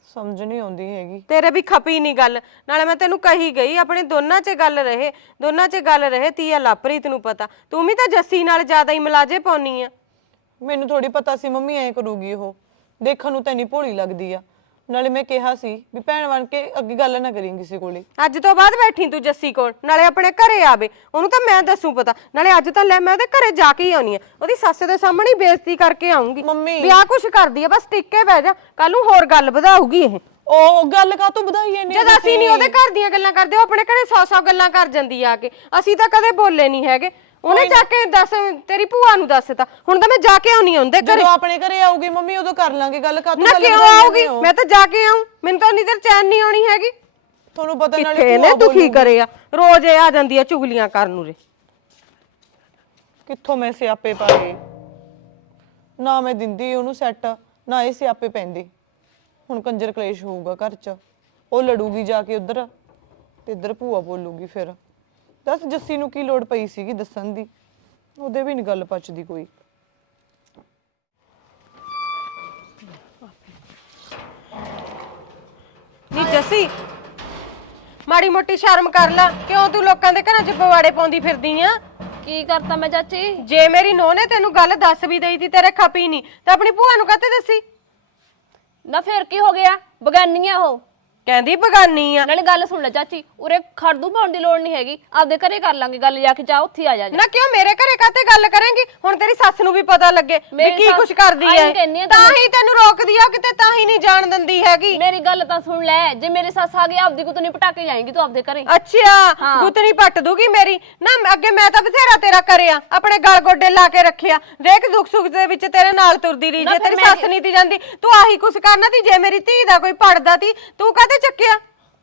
C: ਸਮਝ ਨਹੀਂ ਆਉਂਦੀ ਹੈਗੀ।
D: ਤੇਰੇ ਵੀ ਖਪੀ ਨਹੀਂ ਗੱਲ, ਨਾਲੇ ਮੈਂ ਤੈਨੂੰ ਕਹੀ ਗਈ ਆਪਣੇ ਦੋਨਾਂ 'ਚ ਗੱਲ ਰਹੇ, ਦੋਨਾਂ 'ਚ ਗੱਲ ਰਹੇ ਤੀਆ ਲਾਪਰੀਤ ਨੂੰ ਪਤਾ, ਤੂੰ ਵੀ ਤਾਂ ਜੱਸੀ ਨਾਲ ਜ਼ਿਆਦਾ ਹੀ ਮਲਾਜੇ ਪਾਉਣੀ ਆ।
C: ਮੈਨੂੰ ਥੋੜੀ ਪਤਾ ਸੀ ਮੰਮੀ ਐਂ ਕਰੂਗੀ, ਉਹ ਦੇਖਣ ਨੂੰ ਤਾਂ ਨਹੀਂ ਭੋਲੀ ਲੱਗਦੀ ਆ। ਨਾਲੇ ਮੈਂ ਕਿਹਾ ਸੀ ਵੀ ਭੈਣ ਬਣ ਕੇ ਅੱਗੇ ਗੱਲ ਨਾ ਕਰੀਂ ਕਿਸੇ ਕੋਲੇ।
D: ਅੱਜ ਤੋਂ ਬਾਅਦ ਬੈਠੀ ਤੂੰ ਜੱਸੀ ਕੋਲ, ਨਾਲੇ ਆਪਣੇ ਘਰੇ ਆਵੇ, ਉਹਨੂੰ ਤਾਂ ਮੈਂ ਦੱਸੂ ਪਤਾ। ਨਾਲੇ ਅੱਜ ਤਾਂ ਲੈ ਮੈਂ ਉਹਦੇ ਘਰੇ ਜਾ ਕੇ ਹੀ ਆਉਣੀ ਆ, ਉਹਦੀ ਸੱਸ ਦੇ ਸਾਹਮਣੇ ਹੀ ਬੇਇੱਜ਼ਤੀ ਕਰਕੇ ਆਉਂਗੀ
C: ਮੰਮੀ
D: ਵੀ ਆ ਕੁਛ ਕਰਦੀ ਆ, ਬਸ ਟਿੱਕੇ ਬਹਿ ਜਾ, ਕੱਲ ਨੂੰ ਹੋਰ ਗੱਲ ਵਧਾਊਗੀ ਇਹ।
C: ਉਹ ਗੱਲ ਕਾਹ ਤੋਂ ਵਧਾਈ ਐ?
D: ਜਦ ਅਸੀਂ ਨਹੀਂ ਉਹਦੇ ਘਰ ਦੀਆਂ ਗੱਲਾਂ ਕਰਦੇ, ਉਹ ਆਪਣੇ ਘਰੇ ਸੌ ਸੌ ਗੱਲਾਂ ਕਰ ਜਾਂਦੀ ਆ ਕੇ, ਅਸੀਂ ਤਾਂ ਕਦੇ ਬੋਲੇ ਨਹੀਂ ਹੈਗੇ। ਉਹਨੇ ਜਾ ਕੇ ਦੱਸ, ਤੇਰੀ ਭੂਆ ਨੂੰ ਦੱਸਤਾ, ਹੁਣ ਤਾਂ ਮੈਂ ਜਾ ਕੇ ਆਉਣੀ ਉਹਦੇ ਘਰੇ।
C: ਜਦੋਂ ਆਪਣੇ ਘਰੇ ਆਊਗੀ ਮੰਮੀ ਉਦੋਂ ਕਰ ਲਾਂਗੇ ਗੱਲ। ਕਾਹ ਤੋਂ
D: ਨਾ
C: ਗੱਲ
D: ਕਿਉਂ ਆਊਗੀ, ਮੈਂ ਤਾਂ ਜਾ ਕੇ ਆਉਂ, ਮੈਨੂੰ ਤਾਂ ਉਨੀ ਦੇਰ ਚੈਨ ਨਹੀਂ ਆਉਣੀ ਹੈਗੀ।
C: ਤੁਹਾਨੂੰ ਪਤਾ ਨਾਲੇ
D: ਕਿੱਥੇ ਨੇ ਦੁਖੀ ਕਰੇ ਆ, ਰੋਜ਼ ਇਹ ਆ ਜਾਂਦੀ ਆ ਚੁਗਲੀਆਂ ਕਰਨ ਨੂੰ ਰੇ।
C: ਕਿੱਥੋਂ ਮੈਂ ਸਿਆਪੇ ਪਾਏ, ਨਾ ਮੈਂ ਦਿੰਦੀ ਉਹਨੂੰ ਸੈੱਟ, ਨਾ ਇਹ ਸਿਆਪੇ ਪੈਂਦੀ। ਹੁਣ ਕੰਜਰ ਕਲੇਸ਼ ਹੋਊਗਾ ਘਰ 'ਚ, ਉਹ ਲੜੂਗੀ ਜਾ ਕੇ ਉਧਰ ਤੇ ਇੱਧਰ ਭੂਆ ਬੋਲੂਗੀ। ਫਿਰ ਦੱਸ ਜੱਸੀ ਨੂੰ ਕੀ ਲੋੜ ਪਈ ਸੀਗੀ ਦੱਸਣ ਦੀ, ਉਹਦੇ ਵੀ ਨਹੀਂ ਗੱਲ ਪਚਦੀ ਕੋਈ।
D: ਨੀ ਜੱਸੀ, ਮਾੜੀ ਮੋਟੀ ਸ਼ਰਮ ਕਰ ਲੈ, ਕਿਉਂ ਤੂੰ ਲੋਕਾਂ ਦੇ ਘਰਾਂ 'ਚ ਪਵਾੜੇ ਪਾਉਂਦੀ ਫਿਰਦੀ ਆ?
E: ਕੀ ਕਰਤਾ ਮੈਂ ਚਾਚੀ?
D: ਜੇ ਮੇਰੀ ਨੂੰਹ ਨੇ ਤੈਨੂੰ ਗੱਲ ਦੱਸ ਵੀ ਦਈ ਤੀ, ਤੇਰੇ ਖਪੀ ਨਹੀਂ, ਤਾਂ ਆਪਣੀ ਭੂਆ ਨੂੰ ਕਾਹਤੇ ਦੱਸੀ?
E: ਨਾ ਫੇਰ ਕੀ ਹੋ ਗਿਆ, ਬਗਾਨੀ ਆ ਉਹ।
D: ਕਹਿੰਦੀ ਬਗਾਨੀ ਆ।
E: ਨਾਲੇ ਗੱਲ ਸੁਣ ਲੈ ਚਾਚੀ, ਉਰੇ ਖੜਦੂ ਪਾਉਣ ਦੀ ਲੋੜ ਨਹੀਂ ਹੈਗੀ, ਆਪਦੇ ਘਰੇ ਕਰ ਲਾਂਗੇ ਗੱਲ, ਜਾ ਕੇ ਜਾ ਉੱਥੇ ਆ ਜਾ।
D: ਨਾ ਕਿਉਂ ਮੇਰੇ ਘਰੇ ਕਾਹਤੇ ਗੱਲ ਕਰੇਂਗੀ? ਹੁਣ ਤੇਰੀ ਸੱਸ ਨੂੰ ਵੀ ਪਤਾ ਲੱਗੇ ਵੀ ਕੀ ਕੁਛ ਕਰਦੀ ਐ, ਤਾਂ ਹੀ ਤੈਨੂੰ ਰੋਕਦੀ ਆ, ਕਿਤੇ ਤਾਂ ਹੀ ਨਹੀਂ ਜਾਣ ਦਿੰਦੀ ਹੈਗੀ।
E: ਮੇਰੀ ਗੱਲ ਤਾਂ ਸੁਣ ਲੈ, ਜੇ ਮੇਰੇ ਸੱਸ ਆ ਗਈ ਆਪਦੀ ਗੁੱਤਨੀ ਪਟਾ ਕੇ ਜਾਏਂਗੀ ਤੂੰ ਆਪਦੇ ਘਰੇ।
D: ਅੱਛਾ, ਗੁੱਤਨੀ ਪੱਟ ਦੂਗੀ ਮੇਰੀ ਨਾ? ਅੱਗੇ ਮੈਂ ਤਾਂ ਬਥੇਰਾ ਤੇਰਾ ਕਰਿਆ, ਆਪਣੇ ਗਲ ਗੋਡੇ ਲਾ ਕੇ ਰੱਖਿਆ, ਦੇਖ ਦੁੱਖ ਸੁੱਖ ਦੇ ਵਿੱਚ ਤੇਰੇ ਨਾਲ ਤੁਰਦੀ ਰਹੀ। ਜੇ ਤੇਰੀ ਸੱਸ ਨਹੀਂ ਤੀ ਜਾਂਦੀ, ਤੂੰ ਆਹੀ ਕੁਛ ਕਰਨਾ ਤੀ। ਜੇ ਮੇਰੀ ਧੀ ਦਾ ਕੋਈ ਪੜਦਾ ਤੀ, ਤੂੰ ਕਾਹਤੇ ਚੱਕਿਆ?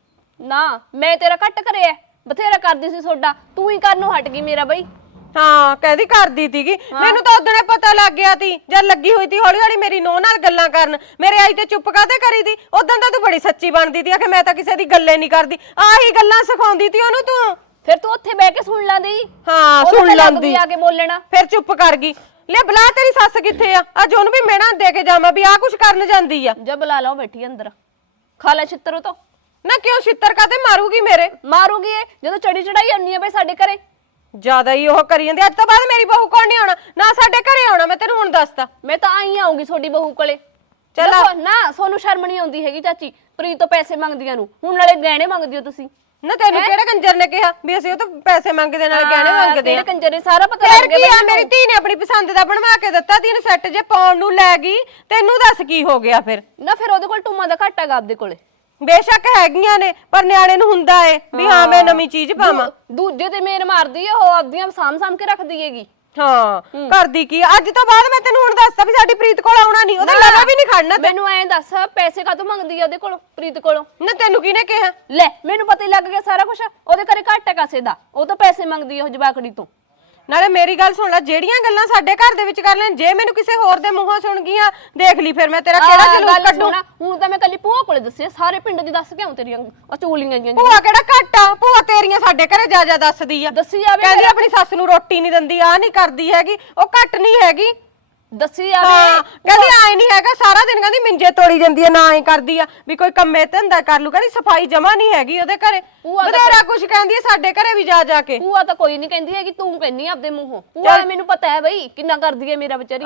E: ਨਾ ਮੈਂ ਤੇਰਾ ਘੱਟ ਕਰਿਆ, ਬਥੇਰਾ ਕਰਦੀ ਸੀ ਤੁਹਾਡਾ, ਤੂੰ ਹੀ ਕਰਨੋਂ ਹਟ ਗਈ ਮੇਰਾ ਬਈ।
D: ਹਾਂ ਕਹਿੰਦੀ ਕਰਦੀ ਤੀਗੀ, ਮੈਨੂੰ ਤਾਂ ਉਦੋਂ ਪਤਾ ਲੱਗ ਗਿਆ ਤੀ, ਜਦ ਲੱਗੀ ਹੋਈ ਤੀ ਹੌਲੀ ਹੌਲੀ ਮੇਰੀ ਨੂੰਹ ਨਾਲ ਗੱਲਾਂ ਕਰਨ। ਮੇਰੇ ਆਈ ਤੇ ਚੁੱਪ ਕਾਹਤੇ ਕਰੀ ਤੀ? ਉਦੋਂ ਤਾਂ ਤੂੰ ਬੜੀ ਸੱਚੀ ਬਣਦੀ ਤੀ, ਆਖੇ ਮੈਂ ਤਾਂ ਕਿਸੇ ਦੀ ਗੱਲੇ ਨਹੀਂ ਕਰਦੀ, ਆਹੀ ਗੱਲਾਂ ਸਿਖਾਉਂਦੀ ਤੀ ਉਹਨੂੰ ਤੂੰ।
E: ਫਿਰ ਤੂੰ ਉੱਥੇ ਬਹਿ ਕੇ ਸੁਣ ਲਾਂਦੀ।
D: ਹਾਂ ਸੁਣ ਲੈਂਦੀ,
E: ਆ ਕੇ ਬੋਲਣਾ।
D: ਫਿਰ ਚੁੱਪ ਕਰ ਗਈ। ਲੈ ਬੁਲਾ, ਤੇਰੀ ਸੱਸ ਕਿੱਥੇ ਆ? ਅੱਜ ਉਹਨੂੰ ਵੀ ਮਿਹਣਾ ਦੇ ਕੇ ਜਾਵਾਂ ਵੀ ਆਹ ਕੁਛ ਕਰਨ ਜਾਂਦੀ ਆ।
E: ਜਾ ਬੁਲਾ ਲਾਓ, ਬੈਠੀ ਅੰਦਰ, ਖਾ ਲੈ ਛਿੱਤਰ ਉਹ ਤੋਂ।
D: ਨਾ ਕਿਉਂ ਛਿੱਤਰ ਕਾਤੇ ਮਾਰੂਗੀ ਮੇਰੇ?
E: ਮਾਰੂਗੀ ਇਹ, ਜਦੋਂ ਚੜੀ ਚੜਾਈ ਆਉਣੀ ਆ ਬਈ ਸਾਡੇ ਘਰੇ।
D: ਜਿਆਦਾ ਹੀ ਉਹ ਕਰੀ ਜਾਂਦੀ। ਅੱਜ ਤੋਂ ਬਾਅਦ ਮੇਰੀ ਬਹੂ ਕੋਲ ਨਹੀਂ ਆਉਣਾ, ਨਾ ਸਾਡੇ ਘਰੇ ਆਉਣਾ, ਮੈਂ ਤੈਨੂੰ ਹੁਣ ਦੱਸਤਾ।
E: ਮੈਂ ਤਾਂ ਆਈ ਆਉਂਗੀ ਤੁਹਾਡੀ ਬਹੂ ਕੋਲੇ।
D: ਚੱਲ
E: ਦੇਖੋ ਨਾ, ਸੋਨੂੰ ਸ਼ਰਮ ਨਹੀਂ ਆਉਂਦੀ ਹੈਗੀ ਚਾਚੀ, ਪ੍ਰੀਤ ਤੋਂ ਪੈਸੇ ਮੰਗਦੀਆਂ ਨੂੰ, ਹੁਣ ਨਾਲੇ ਗਹਿਣੇ ਮੰਗਦੀ ਹੋ ਤੁਸੀਂ।
D: ਨਾ ਤੈਨੂੰ ਕਿਹੜੇ ਕੰਜਰ ਨੇ ਕਿਹਾ ਵੀ ਅਸੀਂ ਉਹ ਤੋਂ ਪੈਸੇ ਮੰਗਦੇ ਨਾਲ ਗਹਿਣੇ ਮੰਗਦੇ ਆ?
E: ਕਿਹੜੇ ਕੰਜਰ ਨੇ, ਸਾਰਾ ਪਤਾ
D: ਫਿਰ
E: ਲੱਗ ਗਿਆ
D: ਕੀ ਆ, ਮੇਰੀ ਧੀ ਨੇ ਆਪਣੀ ਪਸੰਦ ਦਾ ਬਣਵਾ ਕੇ ਦਿੱਤਾ, ਤਿੰਨ ਸੈੱਟ ਜੇ ਪਾਉਣ ਨੂੰ ਲੈ ਗਈ, ਤੈਨੂੰ ਦੱਸ ਕੀ ਹੋ ਗਿਆ ਫਿਰ?
E: ਨਾ ਫਿਰ ਉਹਦੇ ਕੋਲ ਟੂਮਾ ਦਾ ਘੱਟ ਹੈਗਾ ਆਪਦੇ ਕੋਲੇ।
D: ਬੇਸ਼ੱਕ ਹੈਗੀਆਂ ਨੇ, ਪਰ ਨਿਆਣੇ ਨੂੰ ਹੁੰਦਾ ਏ ਵੀ ਹਾਂ ਮੈਂ ਨਵੀਂ ਚੀਜ਼ ਪਾਵਾਂ।
E: ਦੂਜੇ ਤੇ ਮੇਰ ਮਾਰਦੀ ਆ ਉਹ, ਆਪਦੀਆਂ ਸਾਂਭ ਸਾਂਭ ਕੇ ਰੱਖਦੀ ਹੈਗੀ।
D: ਹਾਂ ਕਰਦੀ ਕੀ? ਅੱਜ ਤੋਂ ਬਾਅਦ ਮੈਂ ਤੈਨੂੰ ਹੁਣ ਦੱਸਤਾ ਵੀ ਸਾਡੀ ਪ੍ਰੀਤ ਕੋਲ ਆਉਣਾ ਨਹੀਂ, ਉਹਦਾ ਲਵਾ ਵੀ ਨਹੀਂ ਖੜਨਾ।
E: ਮੈਨੂੰ ਐਂ ਦੱਸ, ਪੈਸੇ ਕਾਹਤੋਂ ਮੰਗਦੀ ਆ ਉਹਦੇ ਕੋਲੋਂ, ਪ੍ਰੀਤ ਕੋਲੋਂ?
D: ਨਾ ਤੈਨੂੰ ਕਿਹਨੇ ਕਿਹਾ?
E: ਲੈ ਮੈਨੂੰ ਪਤਾ ਹੀ ਲੱਗ ਗਿਆ ਸਾਰਾ ਕੁਝ, ਉਹਦੇ ਘਰੇ ਘੱਟ ਹੈ ਕਾਸੇ ਦਾ, ਉਹ ਤਾਂ ਪੈਸੇ ਮੰਗਦੀ ਆ ਉਹ ਜਵਾਕੜੀ ਤੋਂ।
D: ਨਾਲੇ ਮੇਰੀ ਗੱਲ ਸੁਣ ਲੈ, ਜਿਹੜੀਆਂ ਗੱਲਾਂ ਸਾਡੇ ਘਰ ਦੇ ਵਿੱਚ ਕਰ ਲੈਣ, ਜੇ ਮੈਨੂੰ ਕਿਸੇ ਹੋਰ ਦੇ ਮੂੰਹੋਂ ਸੁਣ ਗਈਆਂ, ਦੇਖ ਲਈ ਫਿਰ ਮੈਂ ਤੇਰਾ ਕਿਹੜਾ ਜਲੂਸ ਕੱਢੂ।
E: ਹੁਣ ਤਾਂ ਮੈਂ ਕੱਲੀ ਭੂਆ ਕੋਲੇ ਦੱਸਿਆ, ਸਾਰੇ ਪਿੰਡ ਦੀ ਦੱਸ ਕੇ ਆਉਂ ਤੇਰੀਆਂ ਅਚੂਲੀਆਂ ਗਈਆਂ।
D: ਭੂਆ ਕਿਹੜਾ ਘੱਟ ਆ? ਭੂਆ ਤੇਰੀਆਂ ਸਾਡੇ ਘਰੇ ਜਾ ਜਾ ਦੱਸਦੀ ਆ,
E: ਦੱਸੀ ਜਾਵੇ।
D: ਕਹਿੰਦੀ ਆਪਣੀ ਸੱਸ ਨੂੰ ਰੋਟੀ ਨਹੀਂ ਦਿੰਦੀ, ਆ ਨਹੀਂ ਕਰਦੀ ਹੈਗੀ, ਉਹ ਘੱਟ ਨਹੀਂ ਹੈਗੀ।
E: ਦੱਸੀ ਜਾਵੇ।
D: ਕਹਿੰਦੀ ਆਏ ਨਹੀਂ ਹੈਗਾ, ਸਾਰਾ ਦਿਨ ਕਹਿੰਦੀ ਮਿੰਜੇ ਤੋੜੀ ਜਾਂਦੀ ਆ, ਨਾ ਐ ਕਰਦੀ ਆ ਵੀ ਕੋਈ ਕੰਮੇ ਧੰਦਾ ਕਰ ਲੂ, ਕਹਿੰਦੀ ਸਫਾਈ ਜਮਾ ਨਹੀਂ ਹੈਗੀ ਉਹਦੇ ਘਰੇ। ਬਥੇਰਾ ਕੁਛ ਕਹਿੰਦੀ ਆ ਸਾਡੇ ਘਰੇ ਵੀ ਜਾ ਜਾ ਕੇ।
E: ਭੂਆ ਤਾਂ ਕੋਈ ਨਹੀਂ ਕਹਿੰਦੀ ਹੈਗੀ, ਤੂੰ ਕਹਿੰਦੀ ਆਪਦੇ ਮੂੰਹੋਂ। ਭੂਆ ਮੈਨੂੰ ਪਤਾ ਹੈ ਬਈ ਕਿੰਨਾ ਕਰਦੀ ਹੈ ਮੇਰਾ ਵਿਚਾਰੀ।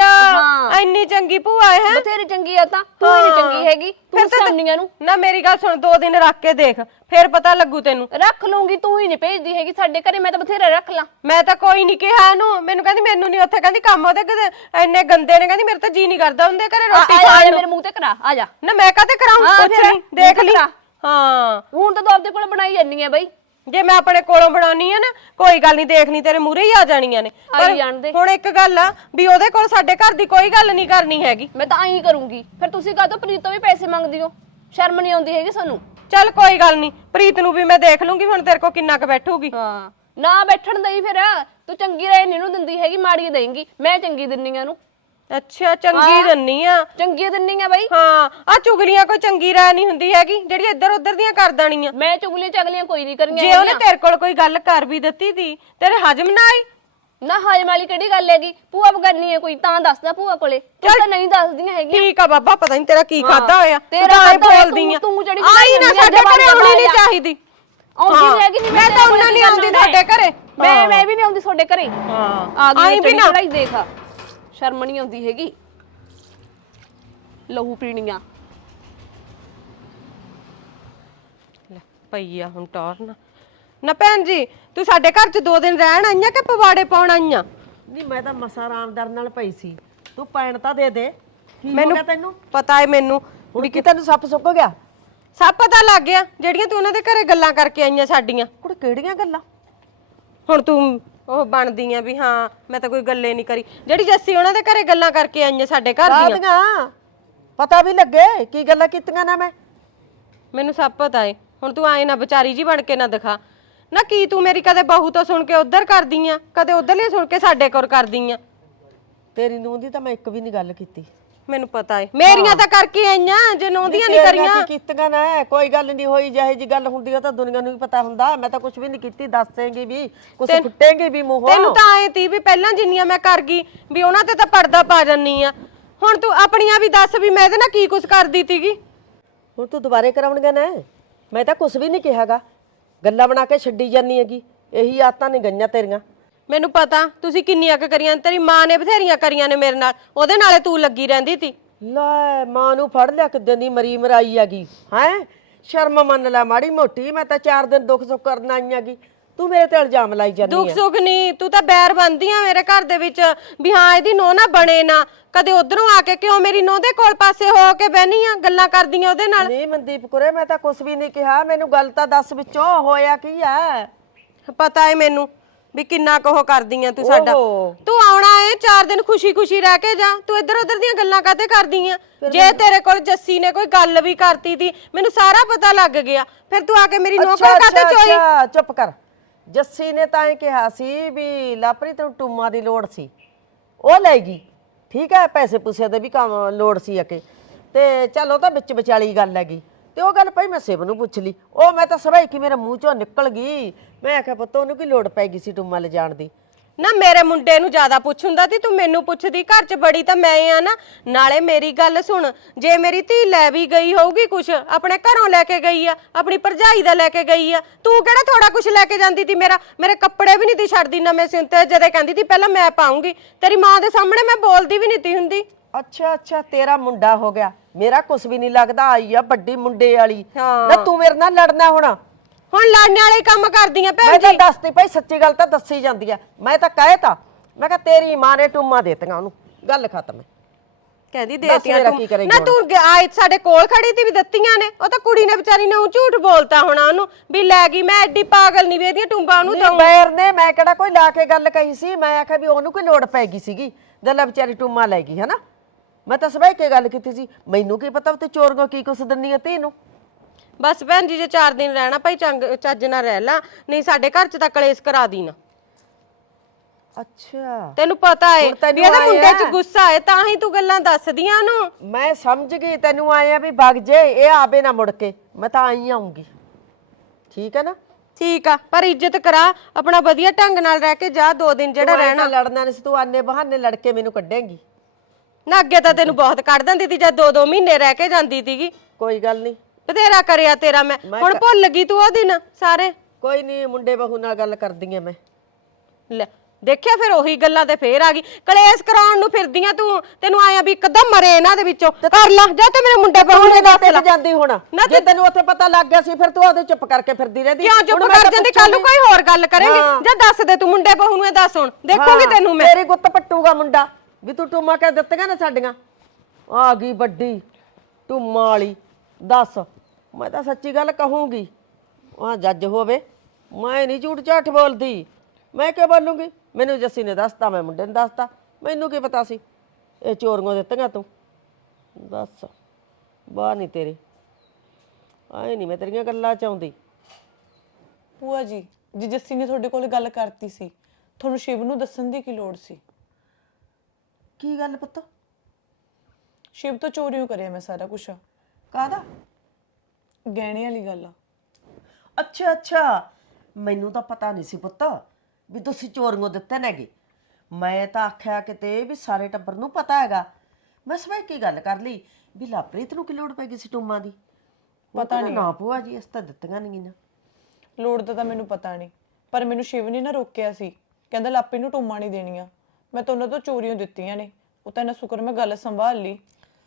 D: ਅੱਛਾ ਇੰਨੀ ਚੰਗੀ ਭੂਆ ਹੈ?
E: ਬਥੇਰੀ ਚੰਗੀ ਆ, ਤਾਂ ਤੂੰ ਹੀ ਨਹੀਂ ਚੰਗੀ ਹੈਗੀ, ਤੂੰ ਸਾਨੀਆਂ ਨੂੰ।
D: ਨਾ ਮੇਰੀ ਗੱਲ ਸੁਣ, ਦੋ ਦਿਨ ਰੱਖ ਕੇ ਦੇਖ, ਫੇਰ ਪਤਾ ਲੱਗੂ ਤੈਨੂੰ।
E: ਰੱਖ ਲੂੰਗੀ, ਤੂੰ ਹੀ ਨਹੀਂ ਭੇਜਦੀ ਹੈਗੀ ਸਾਡੇ ਘਰੇ, ਮੈਂ ਤਾਂ ਬਥੇਰਾ ਰੱਖ ਲਾਂ।
D: ਮੈਂ ਤਾਂ ਕੋਈ ਨਹੀਂ ਕਿਹਾ ਇਹਨੂੰ, ਮੈਨੂੰ ਕਹਿੰਦੀ ਮੈਨੂੰ ਨਹੀਂ ਉੱਥੇ, ਕਹਿੰਦੀ ਕੰਮ ਉਹਦੇ ਇੰਨੇ ਗੰਦੇ ਨੇ, ਕਹਿੰਦੀ ਮੇਰੇ ਤਾਂ ਜੀ ਨਹੀਂ ਕਰਦਾ ਉਹਦੇ ਘਰੇ ਰੋਟੀ ਖਾਣ ਨੂੰ।
E: ਮੇਰੇ ਮੂੰਹ ਤੇ ਕਰਾ, ਆ ਜਾ।
D: ਨਾ ਮੈਂ ਕਾਹਤੇ ਕਰਾਉਂ? ਕੁਛ ਨਹੀਂ, ਦੇਖ ਲਈ। ਹਾਂ
E: ਹੁਣ ਤਾਂ ਤੂੰ ਆਪਦੇ ਕੋਲ ਬਣਾਈ ਜਾਨੀ ਹੈ ਬਈ।
D: ਜੇ ਮੈਂ ਆਪਣੇ ਕੋਲੋਂ ਬਣਾਉਣੀ ਆ ਨਾ, ਕੋਈ ਗੱਲ ਨਹੀਂ, ਦੇਖ ਲਈ ਤੇਰੇ ਮੂਹਰੇ ਹੀ ਆ ਜਾਣੀਆਂ ਨੇ। ਹੁਣ ਇੱਕ ਗੱਲ ਆ ਵੀ ਉਹਦੇ ਕੋਲ ਸਾਡੇ ਘਰ ਦੀ ਕੋਈ ਗੱਲ ਨਹੀਂ ਕਰਨੀ ਹੈਗੀ।
E: ਮੈਂ ਤਾਂ ਐਂ ਕਰੂੰਗੀ। ਫਿਰ ਤੁਸੀਂ ਕਾਹਤੋਂ ਪ੍ਰੀਤ ਤੋਂ ਵੀ ਪੈਸੇ ਮੰਗਦੀ ਹੋ? ਸ਼ਰਮ ਨਹੀਂ ਆਉਂਦੀ ਹੈਗੀ ਸਾਨੂੰ?
D: ਚੱਲ ਕੋਈ ਗੱਲ ਨਹੀਂ, ਪ੍ਰੀਤ ਨੂੰ ਵੀ ਮੈਂ ਦੇਖ ਲੂੰਗੀ ਹੁਣ ਤੇਰੇ ਕੋਲ ਕਿੰਨਾ ਕੁ ਬੈਠੂਗੀ।
E: ਹਾਂ ਨਾ ਬੈਠਣ ਦਈ, ਫਿਰ ਤੂੰ ਚੰਗੀ ਰਹਿ ਨਹੀਂ ਨੂੰ ਦਿੰਦੀ ਹੈਗੀ, ਮਾੜੀ ਦੇਂਗੀ। ਮੈਂ ਚੰਗੀ ਦਿੰਨੀ ਆ ਨੂੰ।
D: ਅੱਛਾ ਚੰਗੀ ਦਿੰਨੀ ਆ?
E: ਚੰਗੀ ਦਿੰਨੀ ਆ ਬਈ।
D: ਹਾਂ ਆ ਚੁਗਲੀਆਂ ਕੋਈ ਚੰਗੀ ਰਾਹ ਨਹੀਂ ਹੁੰਦੀ ਹੈਗੀ, ਜਿਹੜੀ ਇੱਧਰ ਉੱਧਰ ਦੀਆਂ ਕਰ ਦੇਣੀਆਂ।
E: ਮੈਂ ਚੁਗਲੀਆਂ ਚਗਲੀਆਂ ਕੋਈ ਨਹੀਂ ਕਰੀਆਂ।
D: ਜੇ ਉਹਨੇ ਤੇਰੇ ਕੋਲ ਕੋਈ ਗੱਲ ਕਰ ਵੀ ਦਿੱਤੀ ਤੀ, ਤੇਰੇ ਹਜਮ ਨਾ ਆਈ?
E: ਨਾ ਹਾਜਮ ਵਾਲੀ ਕਿਹੜੀ ਗੱਲ ਹੈਗੀ? ਭੂਆ ਬਗਾਨੀ ਹੈ ਕੋਈ ਤਾਂ ਦੱਸਦਾ ਭੂਆ ਕੋਲੇ, ਤੂੰ ਤਾਂ ਨਹੀਂ ਦੱਸਦੀਆਂ ਹੈਗੀਆਂ।
D: ਠੀਕ ਆ ਬਾਬਾ, ਪਤਾ ਨਹੀਂ ਤੇਰਾ ਕੀ ਖਾਦਾ ਹੋਇਆ,
E: ਤੇਰਾ
D: ਤੂੰ ਤਾਂ ਐਂ
E: ਖਾਧਾ ਹੋਇਆ,
D: ਬੋਲਦੀ ਆ।
E: ਤੂੰ- ਤੂੰ ਜਿਹੜੀ
D: ਆਈ ਨਾ
E: ਬਣਾਈ
D: ਸਾਡੇ
E: ਜਾਂਦੀ
D: ਘਰੇ
E: ਆ,
D: ਆਉਣੀ ਨਹੀਂ
E: ਬਾਹਰ
D: ਚਾਹੀਦੀ।
E: ਆਉਂਦੀ
D: ਹਾਂ,
E: ਨਹੀਂ ਹੈਗੀ ਜਿਵੇਂ
D: ਮੈਂ ਤਾਂ ਉਹਨਾਂ ਨਹੀਂ ਆਉਂਦੀ ਤੁਹਾਡੇ ਘਰੇ।
E: ਮੈਂ ਮੈਂ ਵੀ ਨਹੀਂ ਆਉਂਦੀ ਤੁਹਾਡੇ ਘਰੇ।
D: ਹਾਂ
E: ਆ
D: ਆਈ
E: ਗਈ
D: ਵੀ
E: ਚੜੀ
D: ਨਾ।
E: ਚੜਾਈ ਦੇਖ, ਸ਼ਰਮ ਨਹੀਂ ਆਉਂਦੀ ਹੈਗੀ। ਲਹੂ ਪੀਣੀਆਂ
D: ਲੈ ਪਈ ਆ ਹੁਣ ਟੌਰ ਨਾ। ਨਾ ਭੈਣ ਜੀ, ਤੂੰ ਸਾਡੇ ਘਰ ਚ ਦੋ ਦਿਨ ਰਹਿਣ ਆਈਆਂ ਕਿ ਪਵਾੜੇ ਪਾਉਣ ਆਈਆਂ?
A: ਨਹੀਂ ਮੈਂ ਤਾਂ ਮਸਾ ਆਰਾਮਦਾਰ ਨਾਲ ਪਈ ਸੀ, ਤੂੰ ਪੈਣ ਤਾਂ ਦੇ ਦੇ। ਕੀ ਹੋ
D: ਮੈਨੂੰ
A: ਗਿਆ ਤੈਨੂੰ?
D: ਪਤਾ ਹੈ ਮੈਨੂੰ
A: ਹੁਣ ਕੀ ਤੈਨੂੰ ਸੱਪ ਸੁੱਕ ਗਿਆ?
D: ਸਭ ਪਤਾ ਲੱਗ ਗਿਆ ਜਿਹੜੀਆਂ ਤੂੰ ਉਹਨਾਂ ਦੇ ਘਰੇ ਗੱਲਾਂ ਕਰਕੇ ਆਈਆਂ ਸਾਡੀਆਂ।
A: ਕੁੜੇ ਕਿਹੜੀਆਂ ਗੱਲਾਂ?
D: ਹੁਣ ਤੂੰ ਉਹ ਬਣਦੀਆਂ ਵੀ ਹਾਂ ਮੈਂ ਤਾਂ ਕੋਈ ਗੱਲੇ ਨਹੀਂ ਕਰੀ। ਜਿਹੜੀ ਜੱਸੀ ਉਹਨਾਂ ਦੇ ਘਰੇ ਗੱਲਾਂ ਕਰਕੇ ਆਈਆਂ ਸਾਡੇ ਘਰ ਦੀਆਂ,
A: ਕਾਹਦੀਆਂ? ਪਤਾ ਵੀ ਲੱਗੇ ਕੀ ਗੱਲਾਂ ਕੀਤੀਆਂ ਨਾ ਮੈਂ।
D: ਮੈਨੂੰ ਸਭ ਪਤਾ ਏ। ਹੁਣ ਤੂੰ ਆਏ ਨਾ ਵਿਚਾਰੀ ਜੀ ਬਣ ਕੇ ਨਾ ਦਿਖਾ ਨਾ। ਕੀ ਤੂੰ ਮੇਰੀ ਕਦੇ ਬਹੂ ਤੋਂ ਸੁਣ ਕੇ ਉਧਰ ਕਰਦੀ ਆ, ਕਦੇ ਉਧਰਲੇ ਸੁਣ ਕੇ ਸਾਡੇ ਕੋਲ ਕਰਦੀ ਆ।
A: ਤੇਰੀ ਨੂੰਹ ਦੀ ਤਾਂ ਮੈਂ ਇੱਕ ਵੀ ਨਹੀਂ ਗੱਲ ਕੀਤੀ।
D: ਮੈਨੂੰ ਪਤਾ ਏ, ਮੇਰੀਆਂ ਤਾਂ ਕਰਕੇ ਆਈਆਂ, ਜੇ ਨੌਂਦੀਆਂ ਨਹੀਂ
A: ਤੇਰੀਆਂ
D: ਕਰੀਆਂ।
A: ਕੀ ਕੀਤੀਆਂ ਨਾ? ਕੋਈ ਗੱਲ ਨਹੀਂ ਹੋਈ, ਜਿਹੇ ਜੀ ਗੱਲ ਹੁੰਦੀ ਆ ਤਾਂ ਦੁਨੀਆ ਨੂੰ ਵੀ ਪਤਾ ਹੁੰਦਾ। ਮੈਂ ਤਾਂ ਕੁਝ ਵੀ ਨਹੀਂ ਕੀਤੀ, ਦੱਸੇਂਗੀ ਵੀ, ਕੁਝ ਫੁੱਟੇਂਗੀ ਵੀ ਮੂੰਹੋਂ।
D: ਤੈਨੂੰ ਤਾਂ ਆਏ ਤੀ ਵੀ ਪਹਿਲਾਂ ਜਿੰਨੀਆਂ ਮੈਂ ਕਰ ਗਈ ਵੀ ਉਹਨਾਂ ਤੇ ਤਾਂ ਪਰਦਾ ਪਾ ਜੰਨੀ ਆ। ਹੁਣ ਤੂੰ ਆਪਣੀਆਂ ਵੀ ਦੱਸ ਵੀ ਮੈਂ ਇਹਦੇ ਨਾਲ ਕੀ ਕੁਝ ਕਰਦੀ ਤੀਗੀ।
A: ਹੁਣ ਤੂੰ ਦੁਬਾਰੇ ਕਰਾਉਣਗੇ ਨਾ? ਮੈਂ ਤਾਂ ਕੁਝ ਵੀ ਨਹੀਂ ਕਿਹਾਗਾ, ਗੱਲਾਂ ਬਣਾ ਕੇ ਛੱਡੀ ਜਾਨੀ ਹੈਗੀ। ਇਹੀ ਆਦਤਾਂ ਨਹੀਂ ਗਈਆਂ ਤੇਰੀਆਂ।
D: ਮੈਨੂੰ ਪਤਾ ਤੁਸੀਂ ਕਿੰਨੀਆਂ ਕੁ ਕਰੀਆਂ, ਤੇਰੀ ਮਾਂ ਨੇ ਬਥੇਰੀਆਂ ਕਰੀਆਂ ਨੇ ਮੇਰੇ ਨਾਲ, ਉਹਦੇ ਨਾਲੇ ਤੂੰ ਲੱਗੀ ਰਹਿੰਦੀ ਤੀ।
A: ਲੈ ਮਾਂ ਨੂੰ ਫੜ ਲਿਆ ਕਿੱਦਾਂ ਦੀ ਮਰੀ ਮਰਾਈ ਹੈਗੀ ਹੈ। ਸ਼ਰਮ ਮੰਨ ਲੈ ਮਾੜੀ ਮੋਟੀ। ਮੈਂ ਤਾਂ ਚਾਰ ਦਿਨ ਦੁੱਖ ਸੁੱਖ ਕਰਨ ਆਈ ਹੈਗੀ, ਤੂੰ ਮੇਰੇ ਤੇ ਇਲਜ਼ਾਮ ਲਾਈ ਜਾਂਦੀ
D: ਦੁੱਖ
A: ਹੈ।
D: ਸੁੱਖ ਨਹੀਂ, ਤੂੰ ਤਾਂ ਬੈਰ ਬੰਦੀ ਆ ਮੇਰੇ ਘਰ ਦੇ ਵਿੱਚ ਵੀ ਹਾਂ ਇਹਦੀ ਨੋਹ ਨਾ ਬਣੇ ਨਾ। ਕਦੇ ਉਧਰੋਂ ਆ ਕੇ ਕਿਉਂ ਮੇਰੀ ਨੋਹ ਦੇ ਕੋਲ ਪਾਸੇ ਹੋ ਕੇ ਬਹਿਨੀ ਆ, ਗੱਲਾਂ ਕਰਦੀਆਂ ਉਹਦੇ ਨਾਲ।
A: ਨਹੀਂ ਮਨਦੀਪ ਕੁਰੇ, ਮੈਂ ਤਾਂ ਕੁਝ ਵੀ ਨਹੀਂ ਕਿਹਾ। ਮੈਨੂੰ ਗੱਲ ਤਾਂ ਦੱਸ ਵਿੱਚੋਂ ਹੋਇਆ ਕੀ ਹੈ?
D: ਪਤਾ ਏ ਮੈਨੂੰ ਵੀ ਕਿੰਨਾ ਕੁ ਉਹ ਕਰਦੀ ਆ ਤੂੰ ਸਾਡਾ।
A: ਓਹੋ।
D: ਤੂੰ ਆਉਣਾ ਏ ਚਾਰ ਦਿਨ ਖੁਸ਼ੀ ਖੁਸ਼ੀ ਰਹਿ ਕੇ ਜਾ। ਤੂੰ ਇੱਧਰ ਉੱਧਰ ਦੀਆਂ ਗੱਲਾਂ ਕਾਤੇ ਕਰਦੀ ਆ? ਜੇ ਤੇਰੇ ਕੋਲ ਜੱਸੀ ਨੇ ਕੋਈ ਗੱਲ ਵੀ ਕਰਤੀ ਤੀ, ਮੈਨੂੰ ਸਾਰਾ ਪਤਾ ਲੱਗ ਗਿਆ। ਫਿਰ ਤੂੰ ਆ ਕੇ ਮੇਰੀ ਨੋਹ ਕੋਲ ਕਾਤੇ ਚੋਈ?
A: ਅੱਛਾ ਚੁੱਪ ਕਰ। ਜੱਸੀ ਨੇ ਤਾਂ ਇਹ ਕਿਹਾ ਸੀ ਵੀ ਲਾਪਰੀ ਤੈਨੂੰ ਟੂਮਾ ਦੀ ਲੋੜ ਸੀ, ਉਹ ਲੈ ਗਈ। ਠੀਕ ਹੈ, ਪੈਸੇ ਪੂਸੇ ਦੇ ਵੀ ਕੰਮ ਲੋੜ ਸੀ ਅਕੇ ਤੇ ਚੱਲ ਉਹ ਤਾਂ ਵਿੱਚ ਵਿਚਾਲੀ ਗੱਲ ਹੈਗੀ। ਤੇ ਉਹ ਗੱਲ ਭਾਈ ਮੈਂ ਸਿਵ ਨੂੰ ਪੁੱਛ ਲਈ, ਉਹ ਮੈਂ ਤਾਂ ਸਭਾਈ ਕਿ ਮੇਰੇ ਮੂੰਹ ਚੋਂ ਨਿਕਲ ਗਈ। ਮੈਂ ਆਖਿਆ ਪੁੱਤ ਉਹਨੂੰ ਕੀ ਲੋੜ ਪੈ ਗਈ ਸੀ ਟੂਮਾ ਲਿਜਾਣ ਦੀ?
D: ਨਾ ਮੇਰੇ ਮੁੰਡੇ ਨੂੰ ਜ਼ਿਆਦਾ ਪੁੱਛ ਹੁੰਦਾ ਤੀ, ਤੂੰ ਮੈਨੂੰ ਪੁੱਛਦੀ। ਘਰ 'ਚ ਬੜੀ ਤਾਂ ਮੈਂ ਆ ਨਾ। ਨਾਲੇ ਮੇਰੀ ਗੱਲ ਸੁਣ, ਜੇ ਮੇਰੀ ਧੀ ਲੈ ਵੀ ਗਈ ਹੋਊਗੀ ਕੁਛ, ਆਪਣੇ ਘਰੋਂ ਲੈ ਕੇ ਗਈ ਆ, ਆਪਣੀ ਭਰਜਾਈ ਦਾ ਲੈ ਕੇ ਗਈ ਆ, ਤੂੰ ਕਿਹੜਾ ਥੋੜਾ ਕੁਛ ਲੈ ਕੇ ਜਾਂਦੀ ਤੀ? ਮੇਰਾ ਮੇਰੇ ਕੱਪੜੇ ਵੀ ਨਹੀਂ ਤੀ ਛੱਡਦੀ ਨਵੇਂ ਸਿਉਂ ਤੇ, ਜਦੇ ਕਹਿੰਦੀ ਤੀ ਪਹਿਲਾਂ ਮੈਂ ਪਾਉਂਗੀ। ਤੇਰੀ ਮਾਂ ਦੇ ਸਾਹਮਣੇ ਮੈਂ ਬੋਲਦੀ ਵੀ ਨਹੀਂ ਤੀ ਹੁੰਦੀ।
A: ਅੱਛਾ ਅੱਛਾ, ਤੇਰਾ ਮੁੰਡਾ ਹੋ ਗਿਆ, ਮੇਰਾ ਕੁਛ ਵੀ ਨਹੀਂ ਲੱਗਦਾ। ਆਈ ਆ ਵੱਡੀ ਮੁੰਡੇ ਵਾਲੀ
D: ਹਾਂ।
A: ਨਾ, ਤੂੰ ਮੇਰੇ ਨਾਲ ਲੜਨਾ ਹੁਣ?
D: ਹੁਣ ਲੜਨੇ ਵਾਲੇ ਕੰਮ ਕਰਦੀਆਂ ਭੈਣ
A: ਮੈਂ ਤਾਂ
D: ਜੀ।
A: ਦੱਸਦੀ ਭਾਈ, ਸੱਚੀ ਗੱਲ ਤਾਂ ਦੱਸੀ ਜਾਂਦੀ ਆ। ਮੈਂ ਤਾਂ ਕਹੇ ਤਾ, ਮੈਂ ਕਿਹਾ ਤੇਰੀ ਮਾਂ ਨੇ ਟੂਮਾ ਦੇਤੀਆਂ ਉਹਨੂੰ, ਗੱਲ ਖਤਮ ਹੈ।
D: ਕਹਿੰਦੀ
A: ਦੱਸ
D: ਦੇਤੀਆਂ
A: ਮੇਰਾ
D: ਤੂੰ
A: ਕੀ ਕਰੇਗੀ
D: ਨਾ।
A: ਹੁਣ?
D: ਤੂੰ ਗ- ਆਏ ਸਾਡੇ ਕੋਲ ਖੜੀ ਤੀ ਵੀ ਦਿੱਤੀਆਂ ਨੇ। ਉਹ ਤਾਂ ਕੁੜੀ ਨੇ ਵਿਚਾਰੀ ਨੇ ਉਹ ਝੂਠ ਬੋਲਤਾ ਹੋਣਾ ਉਹਨੂੰ ਵੀ ਲੈ ਗਈ। ਮੈਂ ਐਡੀ ਪਾਗਲ ਨਹੀਂ ਵੀ ਇਹਦੀਆਂ ਟੁੰਬਾਂ ਉਹਨੂੰ
A: ਨਹੀਂ
D: ਦਊਂ।
A: ਬੈਰ ਨੇ, ਮੈਂ ਕਿਹੜਾ ਕੋਈ ਲਾ ਕੇ ਗੱਲ ਕਹੀ ਸੀ? ਮੈਂ ਆਖਿਆ ਵੀ ਉਹਨੂੰ ਕੋਈ ਲੋੜ ਪੈ ਗਈ ਸੀਗੀ, ਗੱਲਾਂ ਵਿਚਾਰੀ ਟੂਮਾ ਲੈ ਗਈ ਹੈ ਨਾ। ਮੈਂ ਤਾਂ ਸਭਾਈ ਕੇ ਗੱਲ ਕੀਤੀ ਸੀ, ਮੈਨੂੰ ਕੀ ਪਤਾ ਤੇ ਚੋਰੀਆਂ ਕੀ ਕੁਛ ਦਿੰਨੀ ਆ ਧੀ ਨੂੰ।
D: ਬਸ ਭੈਣ ਜੀ ਜੇ ਚਾਰ ਦਿਨ ਰਹਿਣਾ ਭਾਈ ਚੰਗ ਚੱਜ ਨਾਲ ਰਹਿ ਲਾ, ਨਹੀਂ ਸਾਡੇ ਘਰ 'ਚ ਤਾਂ ਕਲੇਸ਼ ਕਰਾ ਦੀ ਨਾ।
A: ਅੱਛਾ
D: ਤੈਨੂੰ ਪਤਾ ਏ
A: ਹੁਣ ਤੈਨੂੰ
D: ਵੀ ਇਹਦੇ
A: ਆਏ
D: ਮੁੰਡੇ 'ਚ
A: ਆ।
D: ਗੁੱਸਾ ਏ, ਤਾਂ ਹੀ ਤੂੰ ਗੱਲਾਂ ਦੱਸਦੀਆਂ ਉਹਨੂੰ।
A: ਮੈਂ ਸਮਝ ਗਈ, ਤੈਨੂੰ ਆਏ ਆ ਵੀ ਵਗ ਜੇ ਇਹ ਆਵੇ ਨਾ ਮੁੜ ਕੇ। ਮੈਂ ਤਾਂ ਆਈ ਆਉਂਗੀ, ਠੀਕ ਹੈ ਨਾ?
D: ਠੀਕ ਆ, ਪਰ ਇੱਜ਼ਤ ਕਰਾ ਆਪਣਾ, ਵਧੀਆ ਢੰਗ ਨਾਲ ਰਹਿ ਕੇ ਜਾ ਦੋ ਦਿਨ ਜਿਹੜਾ
A: ਤੂੰ ਐਂ
D: ਰਹਿਣਾ।
A: ਤਾਂ ਲੜਨਾ ਨਹੀਂ ਸੀ, ਤੂੰ ਆਨੇ ਬਹਾਨੇ ਲੜ ਕੇ ਮੈਨੂੰ ਕੱਢੇਂਗੀ।
D: ਨਾ ਅੱਗੇ ਤਾਂ ਤੈਨੂੰ ਬਹੁਤ ਕੱਢ ਦਿੰਦੀ ਤੀ ਜਦ ਦੋ ਦੋ ਮਹੀਨੇ ਰਹਿ ਕੇ ਜਾਂਦੀ ਤੀਗੀ।
A: ਕੋਈ ਗੱਲ ਨਹੀਂ,
D: ਬਥੇਰਾ ਕਰਿਆ ਤੇਰਾ ਮੈਂ। ਹੁਣ ਭੁੱਲ ਗਈ ਤੂੰ ਉਹ ਦਿਨ ਸਾਰੇ?
A: ਕੋਈ ਨਹੀਂ, ਮੁੰਡੇ ਬਹੂ ਨਾਲ ਗੱਲ ਕਰਦੀ ਆ ਮੈਂ।
D: ਲੈ ਦੇਖਿਆ, ਫਿਰ ਉਹੀ ਗੱਲਾਂ ਤੇ ਫੇਰ ਆ ਗਈ। ਕਲੇਸ਼ ਕਰਾਉਣ ਨੂੰ ਫਿਰਦੀਆਂ ਤੂੰ। ਤੈਨੂੰ ਆਇਆ ਵੀ ਇੱਕਦਮ ਮਰੇ ਇਹਨਾਂ ਦੇ ਵਿੱਚੋਂ। ਕਰ ਲਾ ਜਾ ਤੇ ਮੇਰੇ ਮੁੰਡੇ ਬਹੂ ਨੇ ਦੱਸ ਲਾ।
A: ਜਾਂਦੀ ਹੁਣ
D: ਨਾ
A: ਜੇ ਤੈਨੂੰ ਉੱਥੇ ਪਤਾ ਲੱਗ ਗਿਆ ਸੀ, ਫਿਰ ਤੂੰ ਉਹਦੇ ਚੁੱਪ ਕਰਕੇ ਫਿਰਦੀ ਰਹਿੰਦੀ।
D: ਕਿਉਂ ਚੁੱਪ ਕਰ ਜਾਂਦੀ? ਕੱਲ ਨੂੰ ਕੋਈ ਹੋਰ ਗੱਲ ਕਰੇਂਗੀ। ਜਾਂ ਦੱਸ ਦੇ ਤੂੰ ਮੁੰਡੇ ਬਹੂ ਨੂੰ ਇਹ ਦੱਸ, ਹੁਣ ਦੇਖੂਗੀ ਤੈਨੂੰ ਮੈਂ।
A: ਤੇਰੀ ਗੁੱਤ ਪੱਟੂਗਾ ਮੁੰਡਾ ਵੀ ਤੂੰ ਟੂਮਾ ਕਹਿ ਦਿੱਤੀਆਂ ਨਾ ਸਾਡੀਆਂ। ਆ ਗਈ ਵੱਡੀ ਟੂਮਾ ਵਾਲੀ, ਦੱਸ। ਮੈਂ ਤਾਂ ਸੱਚੀ ਗੱਲ ਕਹੂੰਗੀ, ਆ ਜੱਜ ਹੋਵੇ। ਮੈਂ ਨਹੀਂ ਝੂਠ ਝਾਠ ਬੋਲਦੀ। ਮੈਂ ਕਿਉਂ ਬੋਲੂੰਗੀ? ਮੈਨੂੰ ਜੱਸੀ ਨੇ ਦੱਸਤਾ, ਮੈਂ ਮੁੰਡੇ ਨੇ ਦੱਸਤਾ, ਮੈਨੂੰ ਕੀ ਪਤਾ ਸੀ ਇਹ ਚੋਰੀਆਂ ਦਿੱਤੀਆਂ ਤੂੰ? ਦੱਸ ਬਾਹ ਨਹੀਂ ਤੇਰੀ, ਆਏ ਨਹੀਂ ਮੈਂ ਤੇਰੀਆਂ ਗੱਲਾਂ ਚ ਆਉਂਦੀ।
C: ਭੂਆ ਜੀ, ਜੇ ਜੱਸੀ ਨੇ ਤੁਹਾਡੇ ਕੋਲ ਗੱਲ ਕਰਤੀ ਸੀ, ਤੁਹਾਨੂੰ ਸ਼ਿਵ ਨੂੰ ਦੱਸਣ ਦੀ ਕੀ ਲੋੜ ਸੀ?
A: ਕੀ ਗੱਲ ਪੁੱਤ?
C: ਸ਼ਿਵ ਤੋਂ ਚੋਰੀਓ ਕਰਿਆ ਮੈਂ ਸਾਰਾ ਕੁਝ।
A: ਕਾਹਦਾ?
C: ਗਹਿਣੇ ਵਾਲੀ ਗੱਲ।
A: ਅੱਛਾ ਅੱਛਾ, ਮੈਨੂੰ ਤਾਂ ਪਤਾ ਨਹੀਂ ਸੀ ਪੁੱਤ ਵੀ ਤੁਸੀਂ ਚੋਰੀਆਂ ਦਿੱਤੇ ਨੇਗੇ। ਮੈਂ ਤਾਂ ਆਖਿਆ ਕਿਤੇ ਵੀ ਸਾਰੇ ਟੱਬਰ ਨੂੰ ਪਤਾ ਹੈਗਾ। ਮੈਂ ਸਵੇਰ ਕੀ ਗੱਲ ਕਰ ਲਈ ਵੀ ਲਾਪ੍ਰੀਤ ਨੂੰ ਕੀ ਲੋੜ ਪੈ ਗਈ ਸੀ ਟੂਮਾਂ ਦੀ। ਪਤਾ ਨਹੀਂ ਨਾ ਭੂਆ ਜੀ ਇਸ ਤਾਂ ਦਿੱਤੀਆਂ ਨਹੀਂ ਗੀਆਂ।
C: ਲੋੜ ਦਾ ਤਾਂ ਮੈਨੂੰ ਪਤਾ ਨਹੀਂ, ਪਰ ਮੈਨੂੰ ਸ਼ਿਵ ਨੇ ਨਾ ਰੋਕਿਆ ਸੀ, ਕਹਿੰਦਾ ਲਾਪਰੀ ਨੂੰ ਟੂਮਾਂ ਨਹੀਂ ਦੇਣੀਆਂ। ਮੈਂ ਤਾਂ ਉਹਨਾਂ ਤੋਂ ਚੋਰੀਆਂ ਦਿੱਤੀਆਂ ਨੇ। ਉਹ ਤਾਂ ਇੰਨਾ ਸ਼ੁਕਰ ਮੈਂ ਗੱਲ ਸੰਭਾਲ ਲਈ।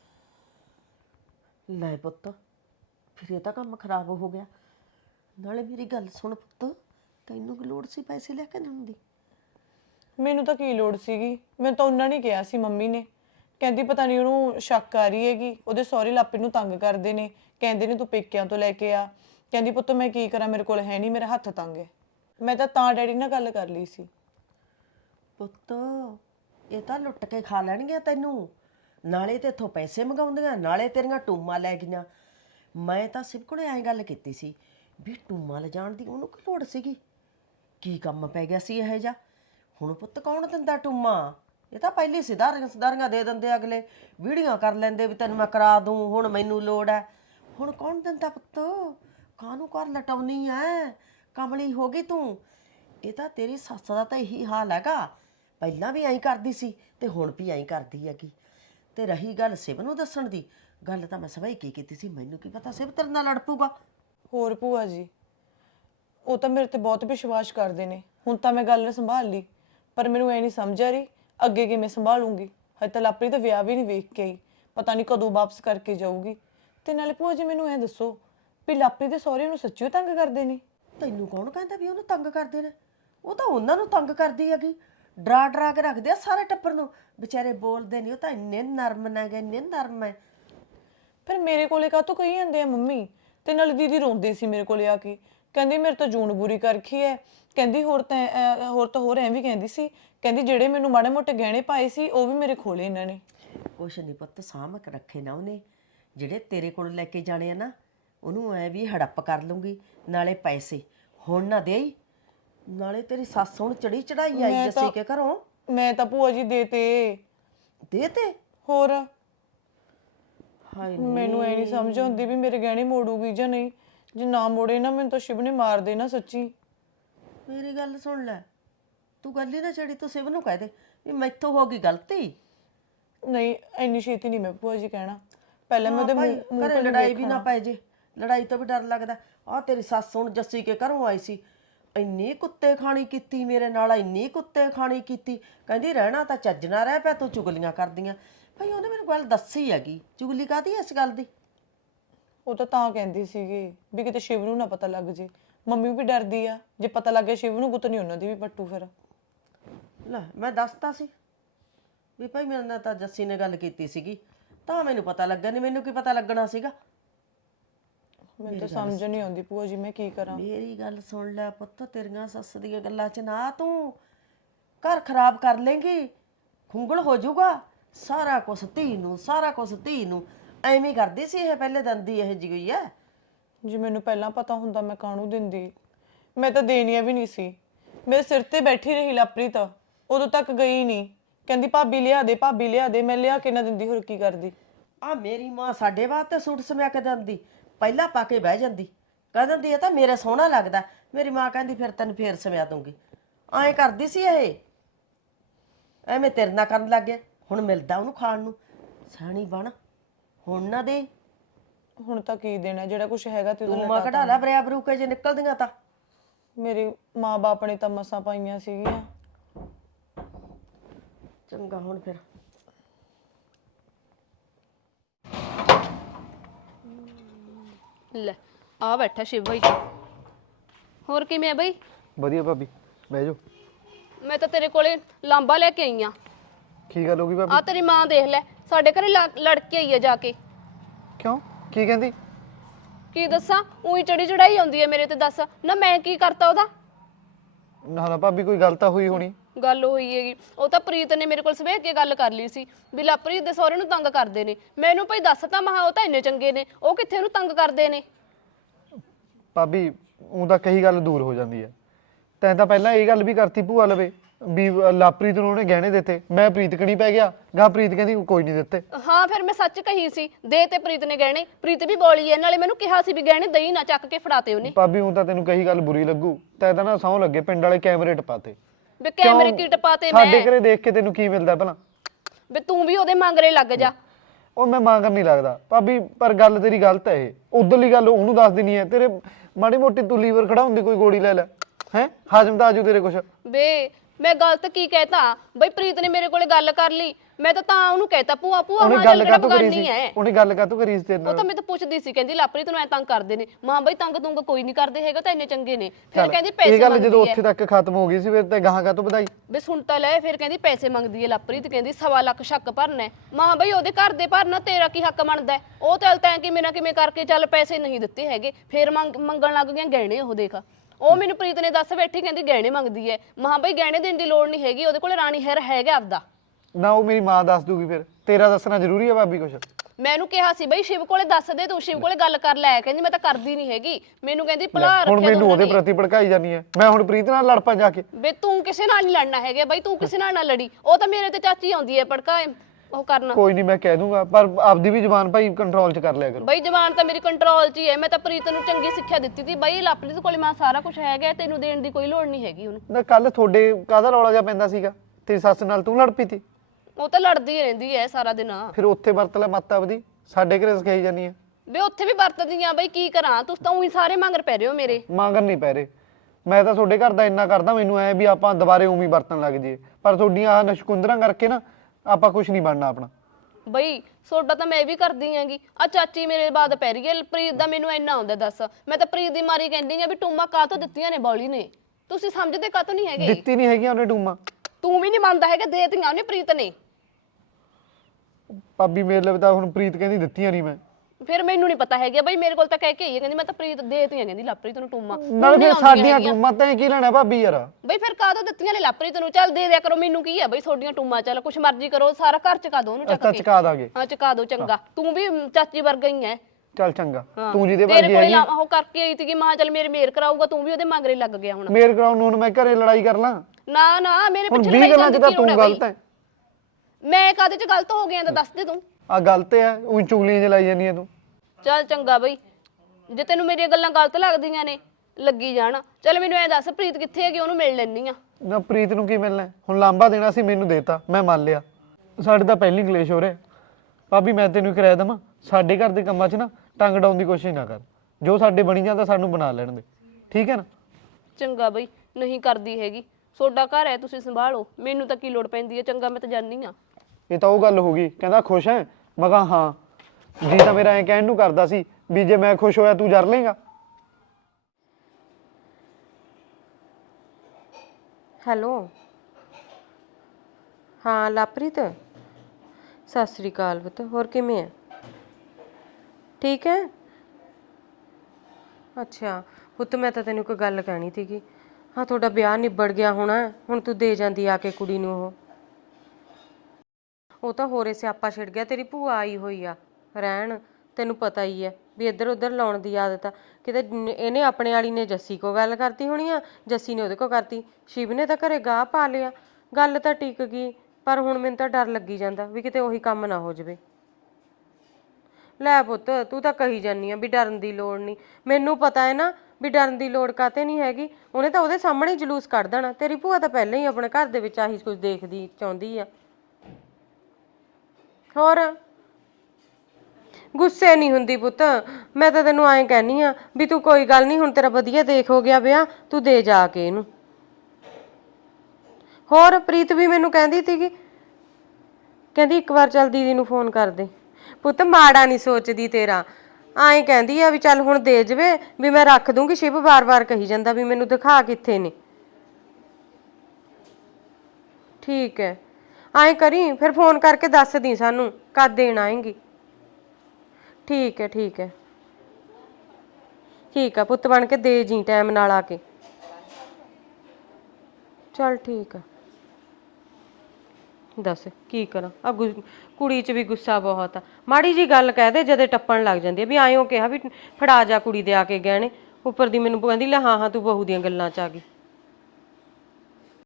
A: ਲੈ ਪੁੱਤ, ਫਿਰ ਇਹ ਤਾਂ ਕੰਮ ਖਰਾਬ ਹੋ ਗਿਆ। ਨਾਲੇ ਮੇਰੀ ਗੱਲ ਸੁਣ ਪੁੱਤ, ਤੈਨੂੰ ਕੀ ਲੋੜ ਸੀ ਪੈਸੇ ਲੈ ਕੇ ਦੇਣ ਦੀ?
C: ਮੈਨੂੰ ਤਾਂ ਕੀ ਲੋੜ ਸੀਗੀ, ਮੈਨੂੰ ਤਾਂ ਉਹਨਾਂ ਨੇ ਕਿਹਾ ਸੀ, ਮੰਮੀ ਨੇ। ਕਹਿੰਦੀ ਪਤਾ ਨਹੀਂ ਉਹਨੂੰ ਸ਼ੱਕ ਆ ਰਹੀ ਹੈਗੀ, ਉਹਦੇ ਸਹੁਰੇ ਲਾਪਰੀ ਨੂੰ ਤੰਗ ਕਰਦੇ ਨੇ, ਕਹਿੰਦੇ ਨੇ ਤੂੰ ਪੇਕਿਆਂ ਤੋਂ ਲੈ ਕੇ ਆ। ਕਹਿੰਦੀ ਪੁੱਤ ਮੈਂ ਕੀ ਕਰਾਂ, ਮੇਰੇ ਕੋਲ ਹੈ ਨਹੀਂ, ਮੇਰਾ ਹੱਥ ਤੰਗ ਹੈ। ਮੈਂ ਤਾਂ ਤਾਂ ਡੈਡੀ ਨਾਲ ਗੱਲ ਕਰ ਲਈ ਸੀ।
A: ਪੁੱਤ ਇਹ ਤਾਂ ਲੁੱਟ ਕੇ ਖਾ ਲੈਣਗੀਆਂ ਤੈਨੂੰ, ਨਾਲੇ ਤੇ ਇੱਥੋਂ ਪੈਸੇ ਮੰਗਾਉਂਦੀਆਂ, ਨਾਲੇ ਤੇਰੀਆਂ ਟੂਮਾਂ ਲੈ ਗਈਆਂ। ਮੈਂ ਤਾਂ ਸਿਰ ਕੋਲੇ ਐਂ ਗੱਲ ਕੀਤੀ ਸੀ ਵੀ ਟੂਮਾਂ ਲਿਜਾਣ ਦੀ ਉਹਨੂੰ ਕੀ ਲੋੜ ਸੀਗੀ, ਕੀ ਕੰਮ ਪੈ ਗਿਆ ਸੀ ਇਹੋ ਜਿਹਾ। ਹੁਣ ਪੁੱਤ ਕੌਣ ਦਿੰਦਾ ਟੂਮਾਂ? ਇਹ ਤਾਂ ਪਹਿਲੀ ਸਿਧਾਰੀਆਂ ਸਿਧਾਰੀਆਂ ਦੇ ਦਿੰਦੇ, ਅਗਲੇ ਵੀਡੀਓ ਕਰ ਲੈਂਦੇ ਵੀ ਤੈਨੂੰ ਮੈਂ ਕਰਾ ਦੂੰ, ਹੁਣ ਮੈਨੂੰ ਲੋੜ ਹੈ। ਹੁਣ ਕੌਣ ਦਿੰਦਾ ਪੁੱਤ? ਕਾਹਨੂੰ ਘਰ ਲਟਾਉਣੀ ਐ? ਕਮਲੀ ਹੋ ਗਈ ਤੂੰ। ਇਹ ਤਾਂ ਤੇਰੀ ਸੱਸ ਦਾ ਤਾਂ ਇਹੀ ਹਾਲ ਹੈਗਾ, ਪਹਿਲਾਂ ਵੀ ਐਂ ਕਰਦੀ ਸੀ ਤੇ ਹੁਣ ਵੀ ਐਂ ਕਰਦੀ ਹੈਗੀ। ਤੇ ਰਹੀ ਗੱਲ ਸਿਵ ਨੂੰ ਦੱਸਣ ਦੀ, ਗੱਲ ਤਾਂ ਮੈਂ ਸਭਾਈ ਕੀ ਕੀਤੀ ਸੀ, ਮੈਨੂੰ ਕੀ ਪਤਾ ਸਿਵ ਤੇਰੇ ਨਾਲ ਲੜ ਪਊਗਾ।
C: ਹੋਰ ਭੂਆ ਜੀ, ਉਹ ਤਾਂ ਮੇਰੇ ਤੇ ਬਹੁਤ ਵਿਸ਼ਵਾਸ ਕਰਦੇ ਨੇ। ਹੁਣ ਤਾਂ ਮੈਂ ਗੱਲ ਸੰਭਾਲ ਲਈ, ਪਰ ਮੈਨੂੰ ਐ ਨਹੀਂ ਸਮਝ ਆ ਰਹੀ ਅੱਗੇ ਕਿਵੇਂ ਸੰਭਾਲੂੰਗੀ। ਹਜੇ ਤਾਂ ਲਾਪਰੀ ਤਾਂ ਵਿਆਹ ਵੀ ਨਹੀਂ ਵੇਖ ਕੇ ਆਈ, ਪਤਾ ਨਹੀਂ ਕਦੋਂ ਵਾਪਸ ਕਰਕੇ ਜਾਊਗੀ। ਤੇ ਨਾਲੇ ਭੂਆ ਜੀ ਮੈਨੂੰ ਐ ਦੱਸੋ ਵੀ ਲਾਪਰੀ ਦੇ ਸਹੁਰੇ ਨੂੰ ਸੱਚੀਓ ਤੰਗ ਕਰਦੇ ਨੇ?
A: ਤੈਨੂੰ ਕੌਣ ਕਹਿੰਦਾ ਵੀ ਉਹਨੂੰ ਤੰਗ ਕਰਦੇ ਨੇ? ਉਹ ਤਾਂ ਉਹਨਾਂ ਨੂੰ ਤੰਗ ਕਰਦੀ ਹੈਗੀ, ਡਰਾ ਡਰਾ ਕੇ ਰੱਖਦੇ ਆ ਸਾਰੇ ਟੱਬਰ ਨੂੰ। ਵਿਚਾਰੇ ਬੋਲਦੇ ਨਹੀਂ, ਉਹ ਤਾਂ ਇੰਨੇ ਨਰਮ ਨੇਗੇ, ਇੰਨੇ ਨਰਮ ਹੈ।
C: ਫਿਰ ਮੇਰੇ ਕੋਲੇ ਕਾਹਤੋਂ ਕਹੀ ਜਾਂਦੇ ਆ ਮੰਮੀ? ਤੇ ਨਾਲ ਦੀਦੀ ਰੋਂਦੇ ਸੀ ਮੇਰੇ ਕੋਲੇ ਆ ਕੇ, ਕਹਿੰਦੀ ਮੇਰੇ ਤਾਂ ਜੂਨ ਬੁਰੀ ਕਰ ਰੱਖੀ ਐ। ਕਹਿੰਦੀ ਹੋਰ ਤਾਂ ਐ- ਹੋਰ ਤਾਂ ਹੋਰ ਐਂ ਵੀ ਕਹਿੰਦੀ ਸੀ, ਕਹਿੰਦੀ ਜਿਹੜੇ ਮੈਨੂੰ ਮਾੜੇ ਮੋਟੇ ਗਹਿਣੇ ਪਾਏ ਸੀ ਉਹ ਵੀ ਮੇਰੇ ਖੋਲੇ ਇਹਨਾਂ ਨੇ।
A: ਕੁਛ ਨਹੀਂ ਪੁੱਤ, ਸਾਂਭ ਕੇ ਰੱਖੇ ਨਾ ਉਹਨੇ। ਜਿਹੜੇ ਤੇਰੇ ਕੋਲ ਲੈ ਕੇ ਜਾਣੇ ਆ ਨਾ, ਉਹਨੂੰ ਐ ਵੀ ਹੜੱਪ ਕਰ ਲੂੰਗੀ, ਨਾਲੇ ਪੈਸੇ ਹੁਣ ਨਾ ਦੇਈ, ਨਾਲੇ ਤੇਰੀ ਸੱਸ ਹੁਣ ਚੜੀ ਚੜਾਈ ਆਈ ਜੱਸੀ ਕੇ ਘਰੋਂ।
C: ਮੈਂ ਤਾਂ ਭੂਆ ਜੀ ਦੇ ਤੇ
A: ਦੇ ਤੇ
C: ਹੋਰ
A: ਹਾਏ
C: ਮੈਨੂੰ ਐ ਨਹੀਂ ਸਮਝ ਆਉਂਦੀ ਵੀ ਮੇਰੇ ਗਹਿਣੇ ਮੋੜੂਗੀ ਜਾਂ ਨਹੀਂ। ਜੇ ਨਾ ਮੋੜੇ ਨਾ ਮੈਨੂੰ ਤਾਂ ਸ਼ਿਵ ਨੇ ਮਾਰ ਦੇਣਾ ਸੱਚੀ।
A: ਮੇਰੀ ਗੱਲ ਸੁਣ ਲੈ, ਤੂੰ ਗੱਲ ਹੀ ਨਾ ਛੇੜੀ, ਤੂੰ ਸਿਵ ਨੂੰ ਕਹਿ ਦੇ ਵੀ ਮੈਥੋਂ ਹੋ ਗਈ ਗਲਤੀ।
C: ਨਹੀਂ ਇੰਨੀ ਛੇਤੀ ਨਹੀਂ ਮੈਂ ਭੂਆ ਜੀ ਕਹਿਣਾ, ਪਹਿਲਾਂ ਮੈਂ ਉਹਦੇ
A: ਭਾਈ,
C: ਮੂੰਹ ਮੂੰਹ
A: ਘਰੇ
C: ਕੋਲ
A: ਲੜਾਈ ਵੀ ਨਾ ਪੈ ਜੇ, ਲੜਾਈ ਤੋਂ ਵੀ ਡਰ ਲੱਗਦਾ। ਆ ਤੇਰੀ ਸੱਸ ਹੁਣ ਜੱਸੀ ਕੇ ਘਰੋਂ ਆਈ ਸੀ, ਇੰਨੀ ਕੁੱਤੇ ਖਾਣੀ ਕੀਤੀ ਮੇਰੇ ਨਾਲ, ਇੰਨੀ ਕੁੱਤੇ ਖਾਣੀ ਕੀਤੀ। ਕਹਿੰਦੀ ਰਹਿਣਾ ਤਾਂ ਚੱਜ ਨਾ ਰਹਿ ਪਿਆ, ਤੂੰ ਚੁਗਲੀਆਂ ਕਰਦੀਆਂ। ਭਾਈ ਉਹਨੇ ਮੈਨੂੰ ਗੱਲ ਦੱਸੀ ਹੈਗੀ, ਚੁਗਲੀ ਕਾਹਦੀ ਇਸ ਗੱਲ ਦੀ?
C: ਉਹ ਤਾਂ ਤਾਂ ਕਹਿੰਦੀ ਸੀਗੀ ਵੀ ਕਿਤੇ ਸ਼ਿਵ ਨੂੰ ਨਾ ਪਤਾ ਲੱਗ ਜੇ। ਮੰਮੀ ਵੀ ਡਰਦੀ ਆ, ਜੇ ਪਤਾ ਲੱਗ ਗਿਆ ਸ਼ਿਵ ਨੂੰ ਗੁੱਤ ਨਹੀਂ ਉਹਨਾਂ ਦੀ ਵੀ ਪੱਟੂ ਫਿਰ।
A: ਲੈ ਮੈਂ ਦੱਸਤਾ ਸੀ ਵੀ ਭਾਈ ਮੇਰੇ ਨਾਲ ਤਾਂ ਜੱਸੀ ਨੇ ਗੱਲ ਕੀਤੀ ਸੀਗੀ, ਤਾਂ ਮੈਨੂੰ ਪਤਾ ਲੱਗਾ, ਨਹੀਂ ਮੈਨੂੰ ਕੀ ਪਤਾ ਲੱਗਣਾ ਸੀਗਾ।
C: ਮੈਨੂੰ ਤਾਂ ਸਮਝ ਨਹੀਂ ਆਉਂਦੀ ਭੂਆ ਜੀ ਮੈਂ ਕੀ ਕਰਾਂ।
A: ਮੇਰੀ ਗੱਲ ਸੁਣ ਲੈ ਪੁੱਤ, ਤੇਰੀਆਂ ਸੱਸ ਦੀਆਂ ਗੱਲਾਂ 'ਚ ਨਾ ਤੂੰ ਘਰ ਖਰਾਬ ਕਰ ਲੇਂਗੀ, ਖੁੰਗਲ ਹੋ ਜਾਊਗਾ ਸਾਰਾ ਕੁਛ ਧੀ ਨੂੰ, ਸਾਰਾ ਕੁਛ ਧੀ ਨੂੰ। ਐਵੇਂ ਕਰਦੀ ਸੀ ਇਹ ਪਹਿਲੇ ਦਿਨ ਦੀ, ਇਹ ਜਿਹੀ ਹੋਈ ਐ।
C: ਜੇ ਮੈਨੂੰ ਪਹਿਲਾਂ ਪਤਾ ਹੁੰਦਾ ਮੈਂ ਕਾਹਨੂੰ ਦਿੰਦੀ। ਮੈਂ ਤਾਂ ਦੇਣੀਆਂ ਵੀ ਨਹੀਂ ਸੀ। ਮੇਰੇ ਸਿਰ ਤੇ ਬੈਠੀ ਰਹੀ ਲਾਪਰੀ, ਤਾਂ ਉਦੋਂ ਤੱਕ ਗਈ ਨਹੀਂ। ਕਹਿੰਦੀ ਭਾਬੀ ਲਿਆ ਦੇ, ਭਾਬੀ ਲਿਆ ਦੇ। ਮੈਂ ਲਿਆ ਕੇ ਨਾ ਦਿੰਦੀ ਹੋਰ ਕੀ ਕਰਦੀ।
A: ਆ ਮੇਰੀ ਮਾਂ ਸਾਡੇ ਵਾਸਤੇ ਸੂਟ ਸਮਿਆ ਕੇ ਦਿੰਦੀ, ਪਹਿਲਾਂ ਪਾ ਕੇ ਬਹਿ ਜਾਂਦੀ, ਕਹਿ ਦਿੰਦੀ ਇਹ ਤਾਂ ਮੇਰਾ ਸੋਹਣਾ ਲੱਗਦਾ। ਮੇਰੀ ਮਾਂ ਕਹਿੰਦੀ ਫਿਰ ਤੈਨੂੰ ਫੇਰ ਸਮਿਆ ਦੂੰਗੀ। ਐਂ ਕਰਦੀ ਸੀ ਇਹ, ਐਵੇਂ ਤੇਰੇ ਨਾਲ ਕਰਨ ਲੱਗ ਗਿਆ। ਹੁਣ ਮਿਲਦਾ ਉਹਨੂੰ ਖਾਣ ਨੂੰ, ਸਿਆਣੀ ਬਣ, ਹੁਣ ਨਾ ਦੇ।
C: ਹੁਣ ਤਾਂ ਕੀ ਦੇਣਾ, ਜਿਹੜਾ ਕੁਝ ਹੈਗਾ ਤੇ
A: ਤੂੰ ਮਾਂ ਕਢਾ ਲੈ ਬਰਿਆ ਬਰੂ ਕੇ, ਜੇ ਨਿਕਲਦੀਆਂ ਤਾਂ।
C: ਮੇਰੇ ਮਾਂ-ਬਾਪ ਨੇ ਤਾਂ ਮਸਾਂ ਪਾਈਆਂ ਸੀਗੀਆਂ।
A: ਚੰਗਾ ਹੁਣ ਫਿਰ
E: ਲੈ ਆ ਬੈਠਾ ਸ਼ਿਵ ਬਾਈ ਤਾਂ। ਹੋਰ ਕਿਵੇਂ ਆ ਬਈ?
B: ਵਧੀਆ ਭਾਬੀ, ਬਹਿ ਜਾਓ।
E: ਮੈਂ ਤਾਂ ਤੇਰੇ ਕੋਲੇ ਲਾਂਬਾ ਲੈ ਕੇ ਆਈ ਆ।
B: ਕੀ ਗੱਲ ਹੋ ਗਈ ਭਾਬੀ?
E: ਆ ਤੇਰੀ ਮਾਂ ਦੇਖ ਲੈ, ਸਾਡੇ ਘਰੇ ਲਾ- ਲੜ ਕੇ ਆਈ ਆ ਜਾ ਕੇ।
B: ਕਿਉਂ, ਕੀ ਕਹਿੰਦੀ?
E: ਕੀ ਦੱਸਾਂ, ਉਹੀ ਚੜੀ ਚੜਾਈ ਆਉਂਦੀ ਹੈ ਮੇਰੇ ਤੇ। ਦੱਸ ਨਾ ਮੈਂ ਕੀ ਕਰਤਾ ਉਹਦਾ?
B: ਨਾ ਨਾ ਭਾਬੀ, ਕੋਈ ਗੱਲ ਤਾਂ ਹੋਈ ਹੋਣੀ।
E: ਗੱਲ ਹੋਈ ਹੈਗੀ, ਉਹ ਤਾਂ ਪ੍ਰੀਤ ਨੇ ਮੇਰੇ ਕੋਲ ਸਵੇਰ ਕੇ ਗੱਲ ਕਰ ਲਈ ਸੀ ਵੀ ਲਾਪ੍ਰੀਤ ਦੇ ਸਹੁਰੇ ਨੂੰ ਤੰਗ ਕਰਦੇ ਨੇ। ਮੈਨੂੰ ਭਾਈ ਦੱਸ ਤਾਂ ਮਹਾ, ਉਹ ਤਾਂ ਇੰਨੇ ਚੰਗੇ ਨੇ, ਉਹ ਕਿੱਥੇ ਉਹਨੂੰ ਤੰਗ ਕਰਦੇ ਨੇ?
B: ਭਾਬੀ ਉਹ ਤਾਂ ਕਹੀ ਗੱਲ ਦੂਰ ਹੋ ਜਾਂਦੀ ਹੈ। ਤੈਂ ਤਾਂ ਪਹਿਲਾਂ ਇਹ ਗੱਲ ਵੀ ਕਰਤੀ ਭੂਆ ਲਵੇ ਵੀ ਲਾਪ੍ਰੀਤ ਨੂੰ ਉਹਨੇ ਗਹਿਣੇ ਦਿੱਤੇ, ਮੈਂ ਪ੍ਰੀਤ ਕਣੀ ਪੈ ਗਿਆ ਗਾ। ਪ੍ਰੀਤ ਕਹਿੰਦੀ ਕੋਈ ਨਹੀਂ ਦਿੱਤੇ।
E: ਹਾਂ ਫਿਰ ਮੈਂ ਸੱਚ ਕਹੀ ਸੀ, ਦੇ ਤੇ ਪ੍ਰੀਤ ਨੇ ਗਹਿਣੇ। ਪ੍ਰੀਤ ਵੀ ਬੋਲੀ ਐ, ਨਾਲੇ ਮੈਨੂੰ ਕਿਹਾ ਸੀ ਵੀ ਗਹਿਣੇ ਦਈ ਨਾ, ਚੱਕ ਕੇ ਫੜਾਤੇ ਉਹਨੇ।
B: ਭਾਬੀ ਉਹ ਤਾਂ ਤੈਨੂੰ ਕਹੀ ਗੱਲ ਬੁਰੀ ਲੱਗੂ। ਤੈਂ ਤਾਂ ਨਾ ਸਹੁੰ ਲੱਗੇ ਪਿੰਡ ਵਾਲੇ ਕੈਮਰੇ ਟਪਾਤੇ।
E: ਵੀ ਕੈਮਰੇ ਕੀ ਟਪਾਤੇ
B: ਸਾਡੇ
E: ਮੈਂ
B: ਘਰੇ ਦੇਖ ਕੇ ਤੈਨੂੰ ਕੀ ਮਿਲਦਾ ਭਲਾ?
E: ਵੀ ਤੂੰ ਵੀ ਉਹਦੇ ਮੰਗਰੇ ਲੱਗ ਜਾ।
B: ਉਹ ਮੈਂ ਮੰਗਣ ਨਹੀਂ ਲੱਗਦਾ ਭਾਬੀ, ਪਰ ਗੱਲ ਤੇਰੀ ਗਲਤ ਹੈ ਇਹ। ਉਧਰਲੀ ਗੱਲ ਉਹਨੂੰ ਦੱਸ ਦੇਣੀ ਹੈ, ਤੇਰੇ ਮਾੜੀ ਮੋਟੀ ਤੂੰ ਲੀਵਰ ਖੜਾਉਣ ਦੀ ਕੋਈ ਗੋਲੀ ਲੈ ਲੈ, ਹੈ ਹਾਜ਼ਮ ਤਾਂ ਆਜੂ ਤੇਰੇ ਕੁਛ।
E: ਵੇ ਮੈਂ ਗਲਤ ਕੀ ਕਹਿਤਾ ਬਈ? ਪ੍ਰੀਤ ਨੇ ਮੇਰੇ ਕੋਲੇ ਗੱਲ ਕਰ ਲਈ, ਮੈਂ ਤਾਂ ਤਾਂ ਉਹਨੂੰ ਕਹਿਤਾ ਭੂਆ ਭੂਆ
B: ਉਹਨੇ
E: ਹਾਂ
B: ਗੱਲ
E: ਚੱਲ
B: ਕਾਹਤੋਂ ਕਰੀ
E: ਬਗਾਨੀ
B: ਸੀ?
E: ਹੈ।
B: ਉਹਨੇ ਗੱਲ ਕਾਹਤੋਂ ਕਰੀ ਸੀ ਤੇਰੇ
E: ਉਹ
B: ਨਾਲ?
E: ਤਾਂ ਮੈਂ ਤਾਂ ਪੁੱਛਦੀ ਸੀ, ਕਹਿੰਦੀ ਲਾਪਰੀ ਤੈਨੂੰ ਐ ਤੰਗ ਕਰਦੇ ਨੇ। ਮਾਂ ਬਈ ਤੰਗ ਤੁੰਗ ਕੋਈ ਨਹੀਂ ਕਰਦੇ ਹੈਗੇ, ਤਾਂ ਇੰਨੇ ਚੰਗੇ ਨੇ। ਫਿਰ
B: ਚੱਲ,
E: ਕਹਿੰਦੀ
B: ਇਹ
E: ਪੈਸੇ
B: ਗੱਲ ਜਦੋਂ
E: ਮੰਗਦੀ
B: ਉੱਥੇ
E: ਹੈ।
B: ਤੱਕ ਖਤਮ ਹੋ ਗਈ ਸੀ ਫਿਰ ਤੇ ਗਾਹਾਂ ਕਾਹਤੋਂ ਵਧਾਈ?
E: ਵੇ ਸੁਣ ਤਾਂ ਲੈ, ਫਿਰ ਕਹਿੰਦੀ ਪੈਸੇ ਮੰਗਦੀ ਹੈ ਲਾਪਰੀ ਤੇ ਕਹਿੰਦੀ ਸਵਾ ਲੱਖ ਸ਼ੱਕ ਭਰਨਾ ਹੈ। ਮਾਂ ਬਈ ਉਹਦੇ ਘਰ ਦੇ ਭਰਨਾ, ਤੇਰਾ ਕੀ ਹੱਕ ਬਣਦਾ ਹੈ? ਉਹ ਚੱਲ ਤੈਂ ਕਿਵੇਂ ਨਾ ਕਿਵੇਂ ਕਰਕੇ ਚੱਲ ਪੈਸੇ ਨਹੀਂ ਦਿੱਤੇ ਹੈਗੇ, ਫਿਰ ਮੰਗ ਮੰਗਣ ਲੱਗ ਗਈਆਂ ਗਹਿਣੇ। ਉਹ ਦੇਖ ਉਹ ਮੈਨੂੰ ਪ੍ਰੀਤ ਨੇ ਦੱਸ ਬੈਠੀ, ਕਹਿੰਦੀ ਗਹਿਣੇ ਮੰਗਦੀ ਹੈ। ਮਾਂ ਬਈ ਗਹਿਣੇ ਦੇਣ ਦੀ ਲੋੜ ਨਹੀਂ ਹੈਗੀ, ਉਹਦੇ ਕੋਲ ਰਾਣੀ ਹੈਰ ਹੈਗਾ ਆਪਦਾ।
B: ਨਾ ਉਹ ਮੇਰੀ ਮਾਂ ਦੱਸ ਦੂਗੀ, ਫਿਰ ਤੇਰਾ ਦੱਸਣਾ ਜ਼ਰੂਰੀ ਹੈ ਭਾਬੀ ਕੁਛ?
E: ਮੈਂ ਇਹਨੂੰ ਕਿਹਾ ਸੀ ਬਈ ਸ਼ਿਵ ਕੋਲੇ ਦੱਸ ਦੇ, ਤੂੰ ਸ਼ਿਵ ਕੋਲੇ ਗੱਲ ਕਰ ਲੈ। ਕਹਿੰਦੀ ਮੈਂ ਤਾਂ ਕਰਦੀ ਨਹੀਂ ਹੈਗੀ, ਮੈਨੂੰ ਕਹਿੰਦੀ ਭੁਲਾ
B: ਹੁਣ
E: ਰੱਖਿਆ
B: ਮੈਨੂੰ
E: ਦੋਨਾਂ
B: ਉਹਦੇ
E: ਨੇ।
B: ਪ੍ਰਤੀ ਭੜਕਾਈ ਜਾਨੀ ਹੈ, ਮੈਂ ਹੁਣ ਪ੍ਰੀਤ ਨਾਲ ਲੜ ਪਾ ਜਾ ਕੇ?
E: ਬੇ ਤੂੰ ਕਿਸੇ ਨਾਲ ਨਹੀਂ ਲੜਨਾ ਹੈਗਾ ਬਈ, ਤੂੰ ਕਿਸੇ ਨਾਲ ਨਾ ਲੜੀ। ਉਹ ਤਾਂ ਮੇਰੇ ਤੇ ਚਾਚੀ ਆਉਂਦੀ ਹੈ ਭੜਕਾ ਉਹ ਕਰਨਾ।
B: ਕੋਈ ਨਹੀਂ, ਮੈਂ ਕਹਿ ਦੂੰਗਾ, ਪਰ ਆਪਦੀ ਵੀ ਜ਼ੁਬਾਨ ਭਾਈ ਕੰਟਰੋਲ 'ਚ ਕਰ ਲਿਆ ਕਰੋ।
E: ਬਈ ਜ਼ਬਾਨ ਤਾਂ ਮੇਰੀ ਕੰਟਰੋਲ 'ਚ ਹੀ ਹੈ। ਮੈਂ ਤਾਂ ਪ੍ਰੀਤ ਨੂੰ ਚੰਗੀ ਸਿੱਖਿਆ ਦਿੱਤੀ ਸੀ ਬਈ ਲਾਪਰੀਤ ਕੋਲੇ ਮਾਂ ਸਾਰਾ ਕੁਝ ਹੈਗਾ, ਤੈਨੂੰ ਦੇਣ ਦੀ ਕੋਈ ਲੋੜ ਨਹੀਂ ਹੈਗੀ ਉਹਨੂੰ।
B: ਨਾ ਕੱਲ ਤੁਹਾਡੇ ਕਾਹਦਾ ਰੌਲਾ ਜਿਹਾ ਪੈਂਦਾ ਸੀਗਾ? ਤੇਰੀ ਸੱਸ ਨਾਲ ਤੂੰ ਲੜ ਪਈ ਤੀ?
E: ਉਹ ਤਾਂ ਲੜਦੀ ਹੀ ਰਹਿੰਦੀ ਹੈ ਸਾਰਾ ਦਿਨ।
B: ਫਿਰ ਉੱਥੇ ਵਰਤ ਲੈ ਮੱਤ ਆਪਦੀ, ਸਾਡੇ ਘਰੇ ਸਿਖਾਈ ਜਾਨੀ ਹੈ।
E: ਬੇ ਉੱਥੇ ਵੀ ਵਰਤਦੀਆਂ ਬਈ, ਕੀ ਕਰਾਂ? ਤੁਸੀਂ ਤਾਂ ਉਹੀ ਸਾਰੇ ਮੰਗਰ ਪੈ ਰਹੇ ਹੋ ਮੇਰੇ।
B: ਮੰਗਣ ਨਹੀਂ ਪੈ ਰਹੇ, ਮੈਂ ਤਾਂ ਤੁਹਾਡੇ ਘਰ ਦਾ ਇੰਨਾ ਕਰਦਾ, ਮੈਨੂੰ ਐ ਵੀ ਆਪਾਂ ਦੁਬਾਰੇ ਉਵੇਂ ਹੀ ਵਰਤਣ ਲੱਗ ਜਾਈਏ, ਪਰ ਤੁਹਾਡੀਆਂ ਆਹ ਨਸ਼ਕੁੰਦਰਾਂ ਕਰਕੇ ਨਾ ਆਪਾਂ ਕੁਝ ਨਹੀਂ ਬਣਨਾ ਆਪਣਾ।
E: ਬਈ ਸੋਡਾ ਤਾਂ ਮੈਂ ਵੀ ਕਰਦੀ ਆਂਗੀ। ਆ ਚਾਚੀ ਮੇਰੇ ਬਾਅਦ ਪੈ ਰਹੀ ਹੈ। ਪ੍ਰੀਤ ਦਾ ਮੈਨੂੰ ਇੰਨਾ ਆਉਂਦਾ ਦੱਸ, ਮੈਂ ਤਾਂ ਪ੍ਰੀਤ ਦੀ ਮਾਰੀ ਕਹਿੰਦੀ ਆ ਵੀ ਟੂਮਾ ਕਾਹਤੋਂ ਦਿੱਤੀਆਂ ਨੇ ਬੌਲੀ ਨੇ। ਤੁਸੀਂ ਸਮਝਦੇ ਕਾਹਤੋਂ ਨਹੀਂ ਹੈਗੇ?
B: ਦਿੱਤੀ ਨਹੀਂ ਹੈਗੀਆਂ ਉਹਨੇ ਟੂਮਾ।
E: ਤੂੰ ਵੀ ਨਹੀਂ ਮੰਨਦਾ ਹੈਗਾ, ਦੇ ਦਿੱਤੀਆਂ ਉਹਨੇ ਪ੍ਰੀਤ ਨੇ।
B: ਭਾਬੀ ਮੇਰੇ ਲਈ ਤਾਂ ਹੁਣ ਪ੍ਰੀਤ ਕਹਿੰਦੀ ਦਿੱਤੀਆਂ ਨਹੀਂ ਮੈਂ।
E: ਫਿਰ ਮੈਨੂੰ ਨਹੀਂ ਪਤਾ ਹੈਗਾ ਬਈ, ਮੇਰੇ ਕੋਲ ਤਾਂ ਕਹਿ ਕੇ ਆਈ ਹੈ, ਕਹਿੰਦੀ ਮੈਂ ਤਾਂ ਪ੍ਰੀਤ ਦੇ ਦਿੱਤੀਆਂ, ਕਹਿੰਦੀ ਲਾਪਰੀ ਤੈਨੂੰ ਟੂਮਾ।
B: ਨਾਲੇ ਫਿਰ ਸਾਡੀਆਂ ਟੂਮਾਂ ਤਾਂ ਕੀ ਲੈਣਾ ਭਾਬੀ ਯਾਰ?
E: ਬਈ ਫਿਰ ਕਾਹਤੋਂ ਦਿੱਤੀਆਂ ਨੇ ਲਾਪਰੀ ਤੈਨੂੰ? ਚੱਲ ਦੇ ਦਿਆ ਕਰੋ, ਮੈਨੂੰ ਕੀ ਹੈ ਬਈ ਤੁਹਾਡੀਆਂ ਟੂਮਾਂ। ਚੱਲ ਕੁਛ ਮਰਜ਼ੀ ਕਰੋ, ਸਾਰਾ ਘਰ ਚਕਾ ਦੋ ਉਹਨੂੰ ਚੱਕ
B: ਅੱਛਾ
E: ਕੇ।
B: ਚਕਾ ਦਾਂਗੇ।
E: ਹਾਂ ਚਕਾ ਦੋ, ਚੰਗਾ। ਤੂੰ ਵੀ ਚਾਚੀ ਵਰਗਾ ਹੀ ਹੈ।
B: ਚੱਲ ਚੰਗਾ,
E: ਹਾਂ।
B: ਤੂੰ ਜਿਹਦੇ
E: ਤੇਰੇ
B: ਵਰਗੀ
E: ਕੋਲੇ
B: ਹੈਗੀ
E: ਲਾ- ਉਹ ਕਰਕੇ ਆਈ ਸੀਗੀ, ਮਾਂ ਚੱਲ ਮੇਰੇ ਮੇਰ ਕਰਾਊਗਾ, ਤੂੰ ਵੀ ਉਹਦੇ ਮਗਰੇ ਲੱਗ ਗਿਆ ਹੁਣ।
B: ਮੇਰ ਕਰਾਉਣ ਨੂੰ ਹੁਣ ਮੈਂ ਘਰੇ ਲੜਾਈ ਕਰ ਲਾਂ?
E: ਨਾ ਨਾ ਮੇਰੇ
B: ਹੁਣ
E: ਪਿੱਛੇ
B: ਵੀਹ
E: ਲੜਾਈ
B: ਗੱਲਾਂ
E: ਕਰਨ
B: 'ਚ
E: ਦੀ
B: ਤਾਂ
E: ਕੀ
B: ਤੂੰ
E: ਲੋੜ ਹੈ
B: ਗਲਤ
E: ਬਈ?
B: ਹੈ।
E: ਮੈਂ ਕਾਹਦੇ 'ਚ ਗਲਤ ਹੋ ਗਿਆ ਤਾਂ ਦੱਸ ਦੇ ਤੂੰ।
B: ਆ ਗਲਤ ਹੈ, ਉਹੀ ਚੁਗਲੀਆਂ 'ਚ ਲਾਈ ਜਾਂਦੀ ਹੈ ਤੂੰ।
E: ਚੱਲ ਚੰਗਾ ਬਈ, ਜੇ ਤੈਨੂੰ ਮੇਰੀਆਂ ਗੱਲਾਂ ਗਲਤ ਲੱਗਦੀਆਂ ਨੇ ਲੱਗੀ ਜਾਣ। ਚੱਲ ਮੈਨੂੰ ਐ ਦੱਸ ਪ੍ਰੀਤ ਕਿੱਥੇ ਹੈਗੀ, ਉਹਨੂੰ ਮਿਲ ਲੈਣੀ ਆ।
B: ਨਾ ਪ੍ਰੀਤ ਨੂੰ ਕੀ ਮਿਲਣਾ ਹੈ? ਹੁਣ ਲਾਂਬਾ ਦੇਣਾ ਸੀ, ਮੈਨੂੰ ਦੇਤਾ, ਮੈਂ ਮੰਨ ਲਿਆ। ਸਾਡੇ ਤਾਂ ਪਹਿਲੀ ਕਲੇਸ਼ ਹੋ ਰਿਹਾ। ਭਾਬੀ ਮੈਂ ਤੈਨੂੰ ਕਿਰਾਇਆ ਦੇਵਾਂ, ਸਾਡੇ ਘਰ ਦੇ ਕੰਮਾਂ 'ਚ ਨਾ ਟੰਗ ਡਾਉਣ ਦੀ ਕੋਸ਼ਿਸ਼ ਨਾ ਕਰ। ਜੋ ਸਾਡੇ ਬਣੀ ਜਾਂਦਾ ਸਾਨੂੰ ਬਣਾ ਲੈਣ ਦੇ, ਠੀਕ ਹੈ ਨਾ?
E: ਚੰਗਾ ਬਈ, ਨਹੀਂ ਕਰਦੀ ਹੈਗੀ। ਤੁਹਾਡਾ ਘਰ ਹੈ, ਤੁਸੀਂ ਸੰਭਾਲੋ, ਮੈਨੂੰ ਤਾਂ ਕੀ ਲੋੜ ਪੈਂਦੀ ਹੈ। ਚੰਗਾ ਮੈਂ ਤਾਂ ਜਾਣੀ ਆ।
B: ਇਹ ਤਾਂ ਉਹ ਗੱਲ ਹੋ ਗਈ, ਕਹਿੰਦਾ ਖੁਸ਼ ਹੈ? ਮੈਂ ਕਿਹਾ ਹਾਂ। ਜੀ ਤਾਂ ਮੇਰਾ ਐਂ ਕਹਿਣ ਨੂੰ ਕਰਦਾ ਸੀ ਵੀ ਜੇ ਮੈਂ ਖੁਸ਼ ਹੋਇਆ ਤੂੰ ਜਰ ਲੇਗਾ।
A: ਹੈਲੋ, ਹਾਂ ਲਾਪ੍ਰੀਤ, ਸਤਿ ਸ੍ਰੀ ਅਕਾਲ ਪੁੱਤ। ਹੋਰ ਕਿਵੇਂ ਹੈ? ਠੀਕ ਹੈ? ਅੱਛਾ ਪੁੱਤ, ਮੈਂ ਤਾਂ ਤੈਨੂੰ ਕੋਈ ਗੱਲ ਕਹਿਣੀ ਸੀਗੀ। ਹਾਂ ਤੁਹਾਡਾ ਵਿਆਹ ਨਿਬੜ ਗਿਆ ਹੋਣਾ, ਹੁਣ ਤੂੰ ਦੇ ਜਾਂਦੀ ਆ ਕੇ ਕੁੜੀ ਨੂੰ। ਉਹ ਉਹ ਤਾਂ ਹੋਰੇ ਸਿਆਪਾ ਛਿੜ ਗਿਆ। ਤੇਰੀ ਭੂਆ ਆਈ ਹੋਈ ਆ ਰਹਿਣ, ਤੈਨੂੰ ਪਤਾ ਹੀ ਹੈ ਵੀ ਇੱਧਰ ਉੱਧਰ ਲਾਉਣ ਦੀ ਆਦਤ ਆ। ਕਿਤੇ ਨ- ਇਹਨੇ ਆਪਣੇ ਵਾਲੀ ਨੇ ਜੱਸੀ ਕੋ ਗੱਲ ਕਰਤੀ ਹੋਣੀ ਆ, ਜੱਸੀ ਨੇ ਉਹਦੇ ਕੋ ਕਰਤੀ, ਸ਼ਿਵ ਨੇ ਤਾਂ ਘਰੇ ਗਾਹ ਪਾ ਲਿਆ। ਗੱਲ ਤਾਂ ਟਿਕ ਗਈ, ਪਰ ਹੁਣ ਮੈਨੂੰ ਤਾਂ ਡਰ ਲੱਗੀ ਜਾਂਦਾ ਵੀ ਕਿਤੇ ਉਹੀ ਕੰਮ ਨਾ ਹੋ ਜਾਵੇ। ਲੈ ਪੁੱਤ, ਤੂੰ ਤਾਂ ਕਹੀ ਜਾਨੀ ਆ ਵੀ ਡਰਨ ਦੀ ਲੋੜ ਨਹੀਂ। ਮੈਨੂੰ ਪਤਾ ਹੈ ਨਾ ਵੀ ਡਰਨ ਦੀ ਲੋੜ ਕਾਤੇ ਨਹੀਂ ਹੈਗੀ। ਉਹਨੇ ਤਾਂ ਉਹਦੇ ਸਾਹਮਣੇ ਹੀ ਜਲੂਸ ਕੱਢ ਦੇਣਾ। ਤੇਰੀ ਭੂਆ ਤਾਂ ਪਹਿਲਾਂ ਹੀ ਆਪਣੇ ਘਰ ਦੇ ਵਿੱਚ ਆਹੀ ਕੁਝ ਦੇਖਦੀ ਚਾਹੁੰਦੀ ਆ। ਹੋਰ ਗੁੱਸੇ ਨਹੀਂ ਹੁੰਦੀ ਪੁੱਤ, ਮੈਂ ਤਾਂ ਤੈਨੂੰ ਐਂ ਕਹਿਨੀ ਆ ਵੀ ਤੂੰ ਕੋਈ ਗੱਲ ਨਹੀਂ, ਹੁਣ ਤੇਰਾ ਵਧੀਆ ਦੇਖ ਹੋ ਗਿਆ ਵਿਆਹ, ਤੂੰ ਦੇ ਜਾ ਕੇ ਇਹਨੂੰ। ਹੋਰ ਪ੍ਰੀਤ ਵੀ ਮੈਨੂੰ ਕਹਿੰਦੀ ਸੀਗੀ, ਕਹਿੰਦੀ ਇੱਕ ਵਾਰ ਚੱਲ ਦੀਦੀ ਨੂੰ ਫੋਨ ਕਰ ਦੇ। ਪੁੱਤ ਮਾੜਾ ਨਹੀਂ ਸੋਚਦੀ ਤੇਰਾ, ਐਂ ਕਹਿੰਦੀ ਆ ਵੀ ਚੱਲ ਹੁਣ ਦੇ ਜਵੇ, ਵੀ ਮੈਂ ਰੱਖ ਦੂੰਗੀ। ਸ਼ਿਵ ਵਾਰ-ਵਾਰ ਕਹੀ ਜਾਂਦਾ ਵੀ ਮੈਨੂੰ ਦਿਖਾ ਕਿੱਥੇ ਨੇ। ਠੀਕ ਹੈ, ਐਂ ਕਰੀ ਫਿਰ ਫੋਨ ਕਰਕੇ ਦੱਸ ਦੀ ਸਾਨੂੰ ਕਦ ਦੇਣ ਆਏਂਗੀ। ਠੀਕ ਹੈ ਠੀਕ ਹੈ ਠੀਕ ਆ ਪੁੱਤ, ਬਣ ਕੇ ਦੇ ਜੀ ਟਾਈਮ ਨਾਲ ਆ ਕੇ। ਚੱਲ ਠੀਕ ਆ। ਦੱਸ ਕੀ ਕਰਾਂ, ਆ ਕੁੜੀ 'ਚ ਵੀ ਗੁੱਸਾ ਬਹੁਤ ਆ। ਮਾੜੀ ਜੀ ਗੱਲ ਕਹਿ ਦੇ ਜਦੇ ਟੱਪਣ ਲੱਗ ਜਾਂਦੀ ਆ ਵੀ ਆਇਓ ਕਿਹਾ ਵੀ ਫੜਾ ਜਾ ਕੁੜੀ ਦੇ ਆ ਕੇ ਗਹਿਣੇ। ਉੱਪਰ ਦੀ ਮੈਨੂੰ ਕਹਿੰਦੀ ਲੈ ਹਾਂ ਹਾਂ ਤੂੰ ਬਹੂ ਦੀਆਂ ਗੱਲਾਂ 'ਚ ਆ ਗਈ।